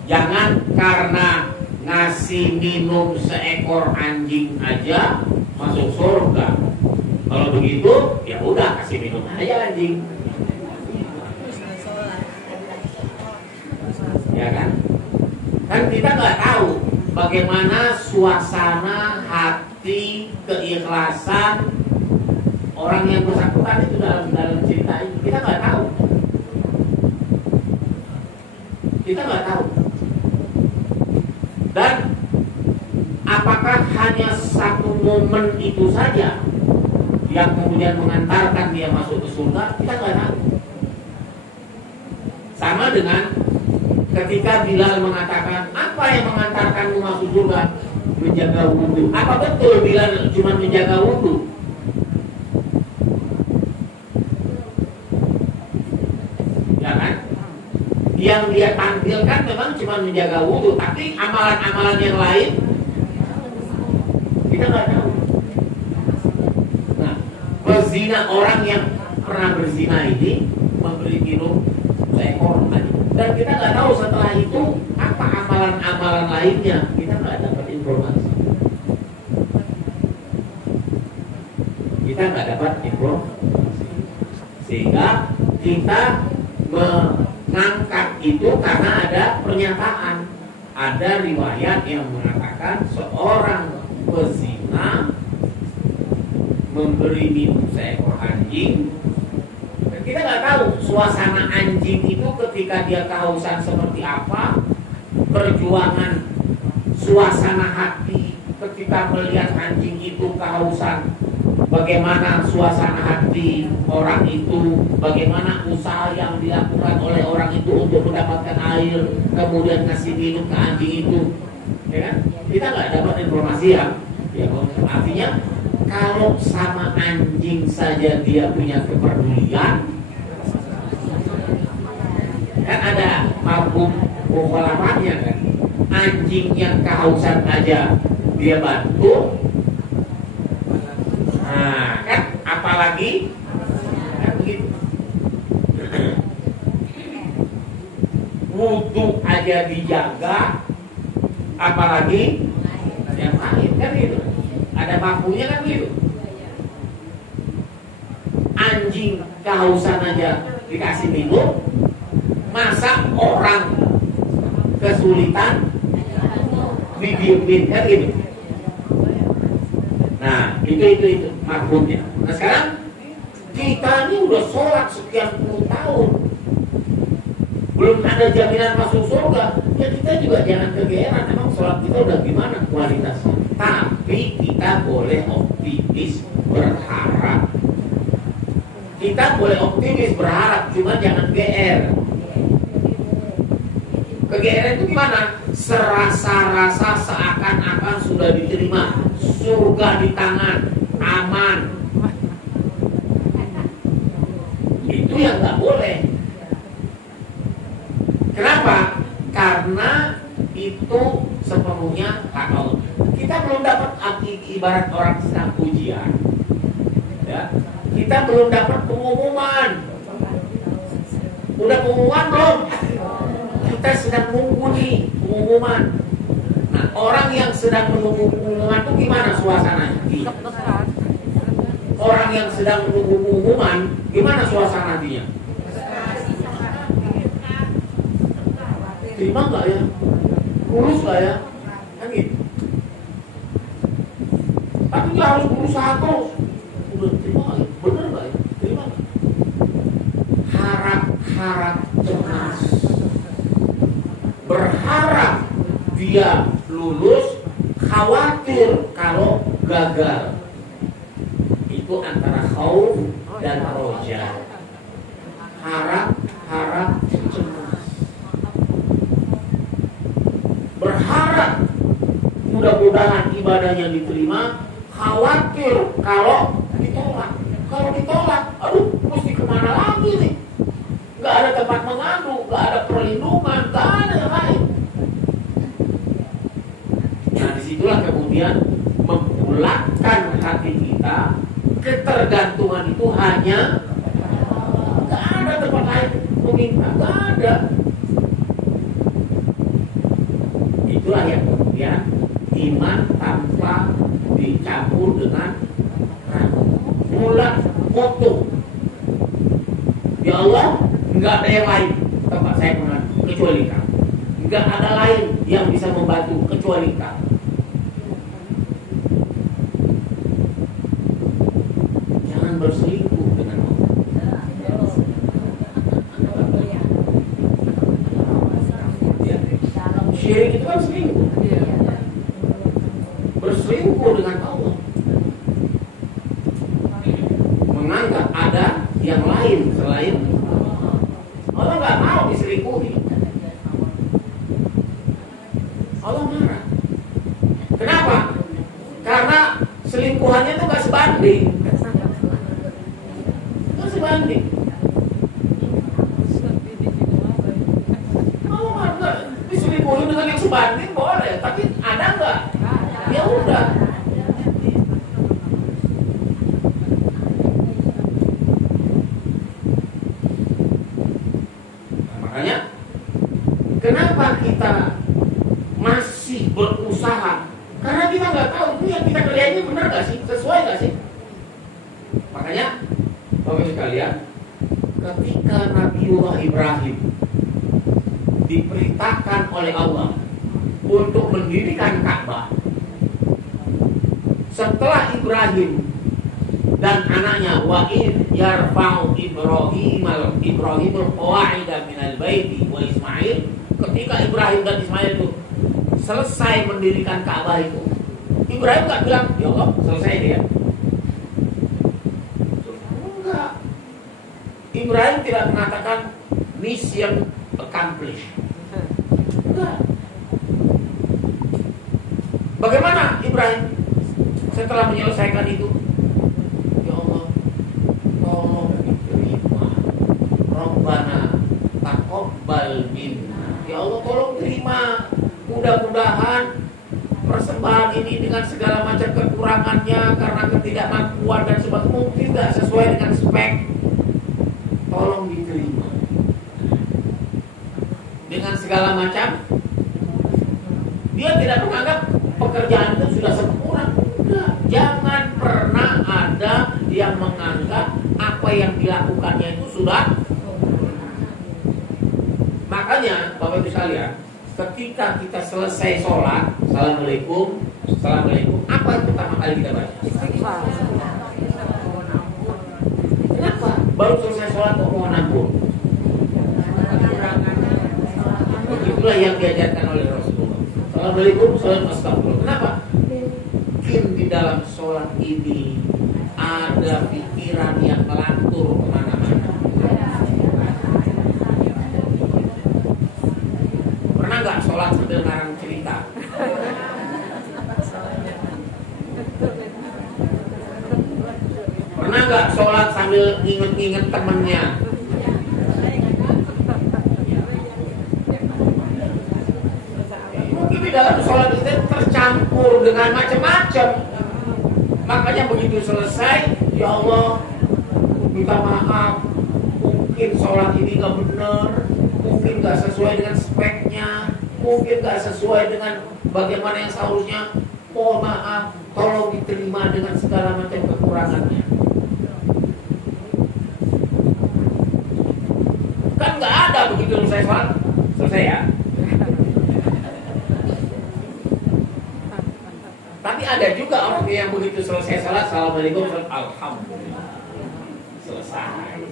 Jangan karena ngasih minum seekor anjing aja masuk surga. Kalau begitu, ya udah kasih minum aja anjing. Ya kan? Kan kita nggak tahu bagaimana suasana hati, keikhlasan orang yang bersangkutan itu dalam cerita ini. Kita nggak tahu. Kita nggak tahu. Dan apakah hanya satu momen itu saja yang kemudian mengantarkan dia masuk ke surga? Kita nggak tahu. Sama dengan ketika Bilal mengatakan, apa yang mengantarkanmu masuk surga? Menjaga wudhu. Apa betul Bilal cuma menjaga wudhu? Ya kan? Yang dia tampilkan memang cuma menjaga wudhu, tapi amalan-amalan yang lain kita nggak tahu. Nah, pezina, orang yang pernah berzina ini memberi minum seekor anjing. Dan kita nggak tahu setelah itu apa amalan-amalan lainnya, kita nggak dapat informasi. Kita nggak dapat informasi, sehingga kita mengangkat itu karena ada pernyataan, ada riwayat yang mengatakan seorang pezina memberi minum seekor anjing. Kita nggak tahu suasana anjing itu ketika dia kehausan seperti apa, perjuangan suasana hati ketika melihat anjing itu kehausan, bagaimana suasana hati orang itu, bagaimana usaha yang dilakukan oleh orang itu untuk mendapatkan air, kemudian kasih minum ke anjing itu, ya kan? Kita nggak dapat informasi ya. Artinya kalau sama anjing saja dia punya kepedulian, kan ada mafhum mukhalafatnya kan, anjing yang kehausan aja dia bantu, nah kan apalagi kan begitu. Wudhu aja dijaga, apalagi yang lain kan gitu. Ada mafhumnya kan gitu. Anjing kehausan aja dikasih minum, masa orang kesulitan didiemin kan gitu. Nah itu mafhumnya. Nah sekarang kita ini udah sholat sekian puluh tahun, belum ada jaminan masuk surga, ya kita juga jangan kegeeran. Emang sholat kita udah gimana kualitasnya? Tapi kita boleh optimis berharap. Kita boleh optimis berharap, cuma jangan GR. Kegeeran itu gimana? Serasa-rasa seakan-akan sudah sudah diterima, surga di tangan, aman. Itu yang nggak boleh. Kenapa? Karena itu sepenuhnya hak Allah. Kita belum dapat ibarat orang sedang ujian, ya. Kita belum dapat pengumuman. Udah pengumuman belum? Kita sedang nunggu nih pengumuman. Nah, orang yang sedang menunggu pengumuman itu gimana suasananya? Orang yang sedang menunggu pengumuman, gimana suasana hatinya? Terima nggak ya? Kurus nggak ya? Kan gitu. Tapi dia harus berusaha terus. Udah terima nggak ya? Bener nggak ya? Terima nggak? Harap cemas. Berharap dia lulus, khawatir kalau gagal. Itu antara khauf dan roja. Harap cemas. Berharap mudah-mudahan ibadahnya diterima, khawatir kalau ditolak. Kalau ditolak, aduh, mesti kemana lagi nih? Gak ada tempat mengadu, gak ada perlindungan, gak ada yang lain. Nah, disitulah kemudian membulatkan hati kita. Ketergantungan itu hanya, gak ada tempat lain meminta, gak ada. Itulah yang kemudian iman tanpa dicampur dengan ragu. Bulat moto. Ya Allah, nggak ada yang lain tempat saya mengadu kecuali Kamu. Nggak ada lain yang bisa membantu kecuali Kamu. Jangan berselingkuh dengan Allah. Ya. Syirik itu kan selingkuh. Berselingkuh dengan Allah. Menganggap ada yang lain selain Allah. Nggak mau diselingkuhi. Allah marah. Kenapa? Karena selingkuhannya itu nggak sebanding. Nggak sebanding. Allah marah. Diselingkuhi dengan yang sebanding boleh, tapi ada nggak? Ya udah. Makanya kenapa kita masih berusaha? Karena kita nggak tahu itu yang kita kerjain ini benar nggak sih, sesuai nggak sih? Makanya Bapak sekalian, ketika Nabiullah Ibrahim diperintahkan oleh Allah untuk mendirikan Ka'bah, setelah Ibrahim dan anaknya wa'id yarfa'u Ibrahimul qawa'ida minal baiti wa Ismail, ketika Ibrahim dan Ismail itu selesai mendirikan Ka'bah itu, Ibrahim nggak bilang ya Allah selesai dia. Enggak. Ibrahim tidak mengatakan mission accomplished. Enggak. Bagaimana Ibrahim setelah menyelesaikan itu? Ya Allah, tolong diterima. Rabbana taqabbal minna. Ya Allah, tolong terima. Mudah-mudahan persembahan ini dengan segala macam kekurangannya karena ketidakmampuan dan sebagainya mungkin tidak sesuai dengan spek. Tolong diterima. Dengan segala macam, dia tidak menganggap pekerjaan itu sudah sempurna. Enggak. Jangan pernah ada yang menganggap apa yang dilakukannya itu sudah. Makanya Bapak Ibu sekalian, ketika kita selesai sholat, Assalamualaikum, apa yang pertama kali kita baca? Kenapa? Baru selesai sholat kok mohon ampun? Itulah yang diajarkan oleh Rasulullah. Assalamualaikum, astagfirullah. Kenapa? Mungkin di dalam sholat ini ada pikiran yang melantur kemana-mana. Pernah nggak sholat sambil ngarang cerita? nggak sholat sambil inget-inget temennya? Mungkin di dalam sholat itu tercampur dengan macam-macam. Makanya begitu selesai, ya Allah, minta maaf. Mungkin sholat ini nggak benar, mungkin nggak sesuai dengan speknya, mungkin nggak sesuai dengan bagaimana yang seharusnya. Mohon maaf, tolong diterima dengan segala macam kekurangannya. Kan nggak ada begitu selesai sholat, selesai ya. Tapi ada juga orang yang begitu selesai sholat, assalamualaikum, alhamdulillah, selesai.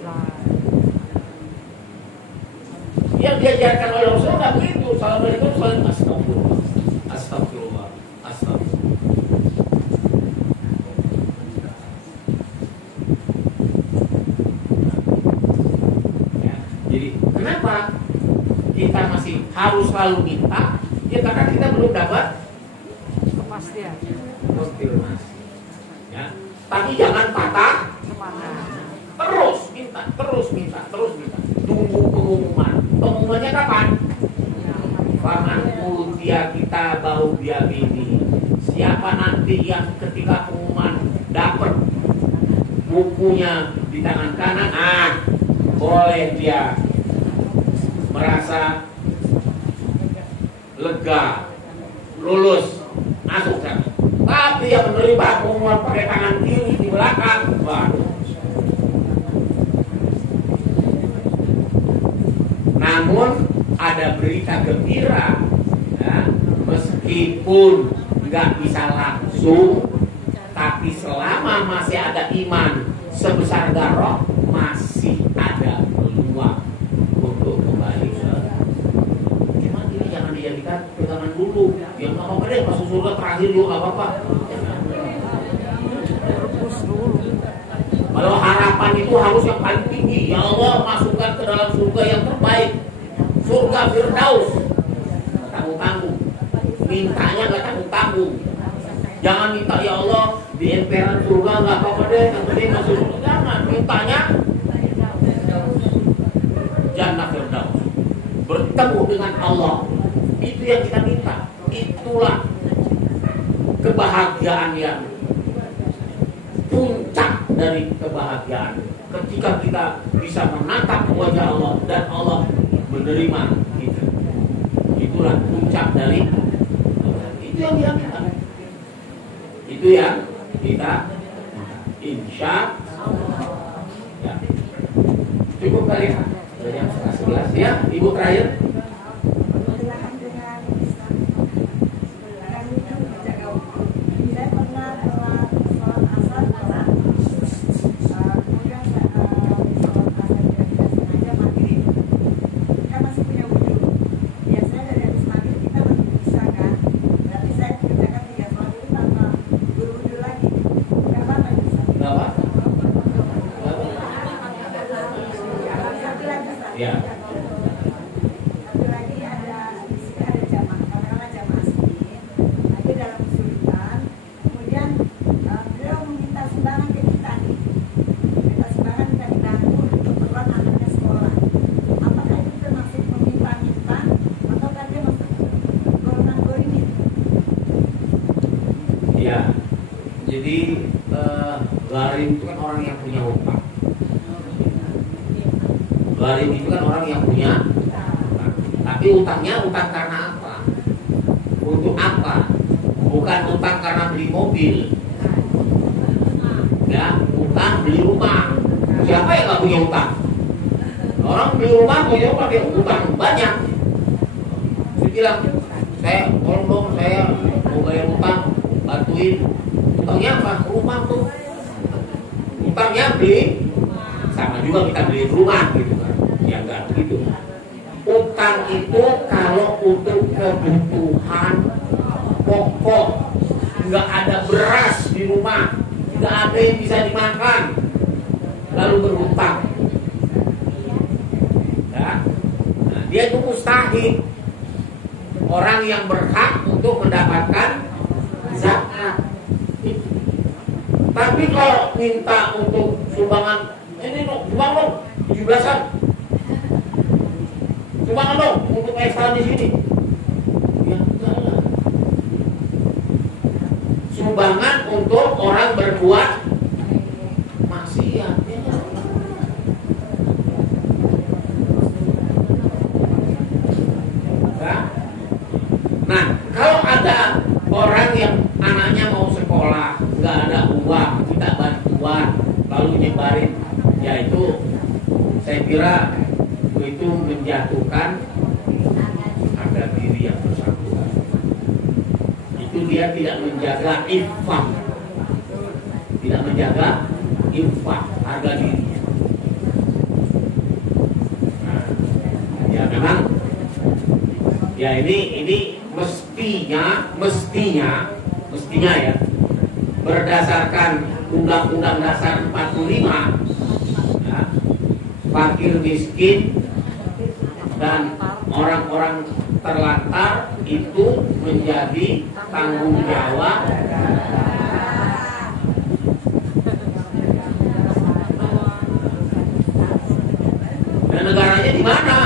Yang diajarkan oleh Rasulullah nggak begitu. Assalamualaikum, astagfirullah, astagfirullah, astagfirullah. Ya, jadi kenapa kita masih harus selalu minta? Ya karena kita belum dapat Kepastian. konfirmasi. Ya, tapi jangan patah Semangat. terus minta, terus minta, terus minta. Tunggu pengumuman. Pengumumannya kapan? Faman utia kita bau dia ini. Siapa nanti yang ketika pengumuman dapat bukunya di tangan kanan, boleh dia merasa lega, lulus, masuk kan. Tapi yang menerima pengumuman pakai tangan kiri di belakang, waduh. Namun ada berita gembira, ya, meskipun nggak bisa langsung, tapi selama masih ada iman sebesar darah, masih ada peluang untuk kembali. Cuma ini jangan dijadikan pegangan dulu. Ya nggak apa-apa deh, masuk surga terakhir dulu nggak apa-apa. Kalau harapan itu harus yang paling tinggi. Ya Allah, masukkan ke dalam surga yang terbaik, surga Firdaus. Tanggung-tanggung, mintanya nggak tanggung-tanggung. Jangan minta ya Allah di emperan surga nggak apa-apa deh, yang penting masuk surga. Jangan, mintanya Jannah Firdaus, bertemu dengan Allah. Itu yang kita minta. Itulah kebahagiaan yang puncak dari kebahagiaan, ketika kita bisa menatap wajah Allah dan Allah menerima kita. Itulah puncak dari itu yang kita minta. Itu yang kita insya Allah. Ya. Cukup kali ya. Jam 11 ya, Ibu terakhir. Ya. Satu lagi ada di sini ada jamaah, karena jamaah asli, ada dalam kesulitan. Kemudian beliau meminta sumbangan ke kita nih, minta sumbangan kita dibantu untuk keperluan anaknya sekolah. Apakah itu termasuk meminta-minta atau dia masuk golongan ini? Ya. Jadi Gharim itu kan orang yang punya hutang. Gharim itu kan orang yang punya utang. Tapi utangnya utang karena apa? Untuk apa? Bukan utang karena beli mobil. Ya, utang beli rumah. Siapa yang nggak punya utang? Orang beli rumah punya pakai utang banyak. Saya bilang, tolong dong, saya mau bayar utang, bantuin. Utangnya apa? Rumah tuh. Utangnya beli, sama juga kita beli rumah gitu kan. Ya enggak begitu. Utang itu kalau untuk kebutuhan pokok, nggak ada beras di rumah, nggak ada yang bisa dimakan, lalu berhutang. Ya. Nah, dia itu mustahil. Orang yang berhak untuk mendapatkan zakat. Tapi kalau minta untuk sumbangan ini dong, sumbang dong 17-an. Sumbangan dong untuk ekstra di sini. Ya enggak lah. Sumbangan untuk orang berbuat maksiat. Ya. Nah, kalau ada orang yang anaknya mau sekolah, nggak ada uang, kita bantuan, lalu nyebarin, ya itu saya kira itu menjatuhkan harga diri yang bersangkutan. Itu dia tidak menjaga iffah, tidak menjaga iffah harga dirinya. Nah, ya memang, ya ini mestinya ya berdasarkan Undang-Undang Dasar 45 ya, fakir miskin dan orang-orang terlantar itu menjadi tanggung jawab dan negaranya di mana?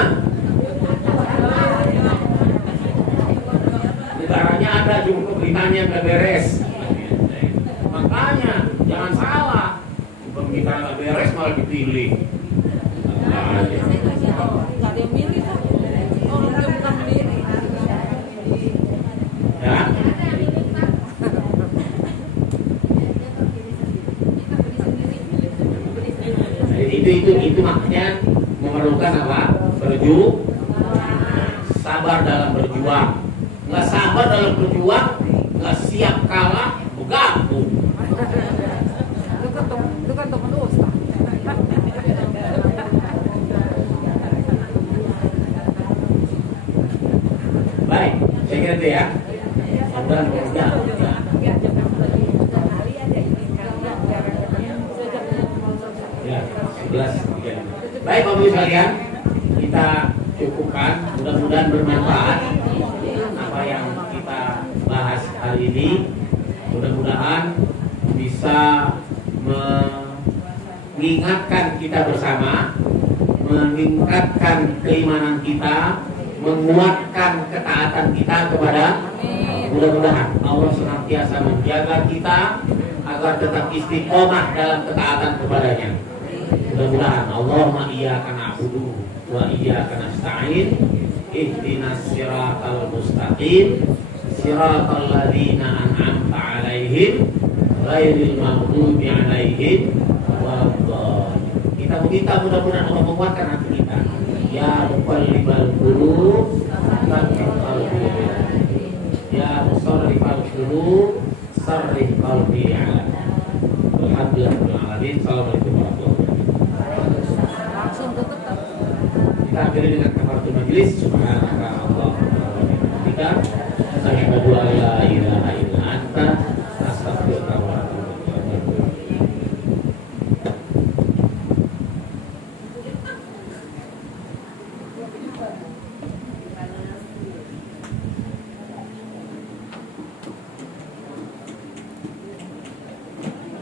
Negaranya ada, cuma pemerintahnya nggak beres. Makanya jangan salah, pemerintah nggak beres malah dipilih. Nggak ada yang milih tuh. Orang dia bukan milih. Ya. Itu makanya memerlukan apa? Sabar dalam berjuang. Nggak sabar dalam berjuang, nggak siap kalah, bergabung. Itu kan teman Ustaz. Baik, saya kira itu ya. Mudah-mudahan. Ya, 11.35. Baik, Bapak Ibu sekalian, kita cukupkan. Mudah-mudahan bermanfaat apa yang kita bahas hari ini. Mudah-mudahan bisa mengingatkan kita bersama, meningkatkan keimanan kita, menguatkan ketaatan kita kepada. Mudah-mudahan Allah senantiasa menjaga kita agar tetap istiqomah dalam ketaatan kepadanya. Mudah-mudahan Allahumma iyyaka na'budu wa iyyaka nasta'in ihdinas siratal mustaqim siratal ladzina an'amta 'alaihim ghairil maghdubi 'alaihim waladdallin. Kita meminta mudah-mudahan Allah menguatkan hati kita. Ya muqallibal qulub tsabbit qalbi. Ya musarrifal qulub sarrif qalbi 'ala. Alhamdulillahirabbil alamin. Assalamualaikum warahmatullahi wabarakatuh. Langsung tutup. Kita akhiri dengan kafaratul majelis. Subhanaka Allahumma wa bihamdika asyhadu an la ilaha illa anta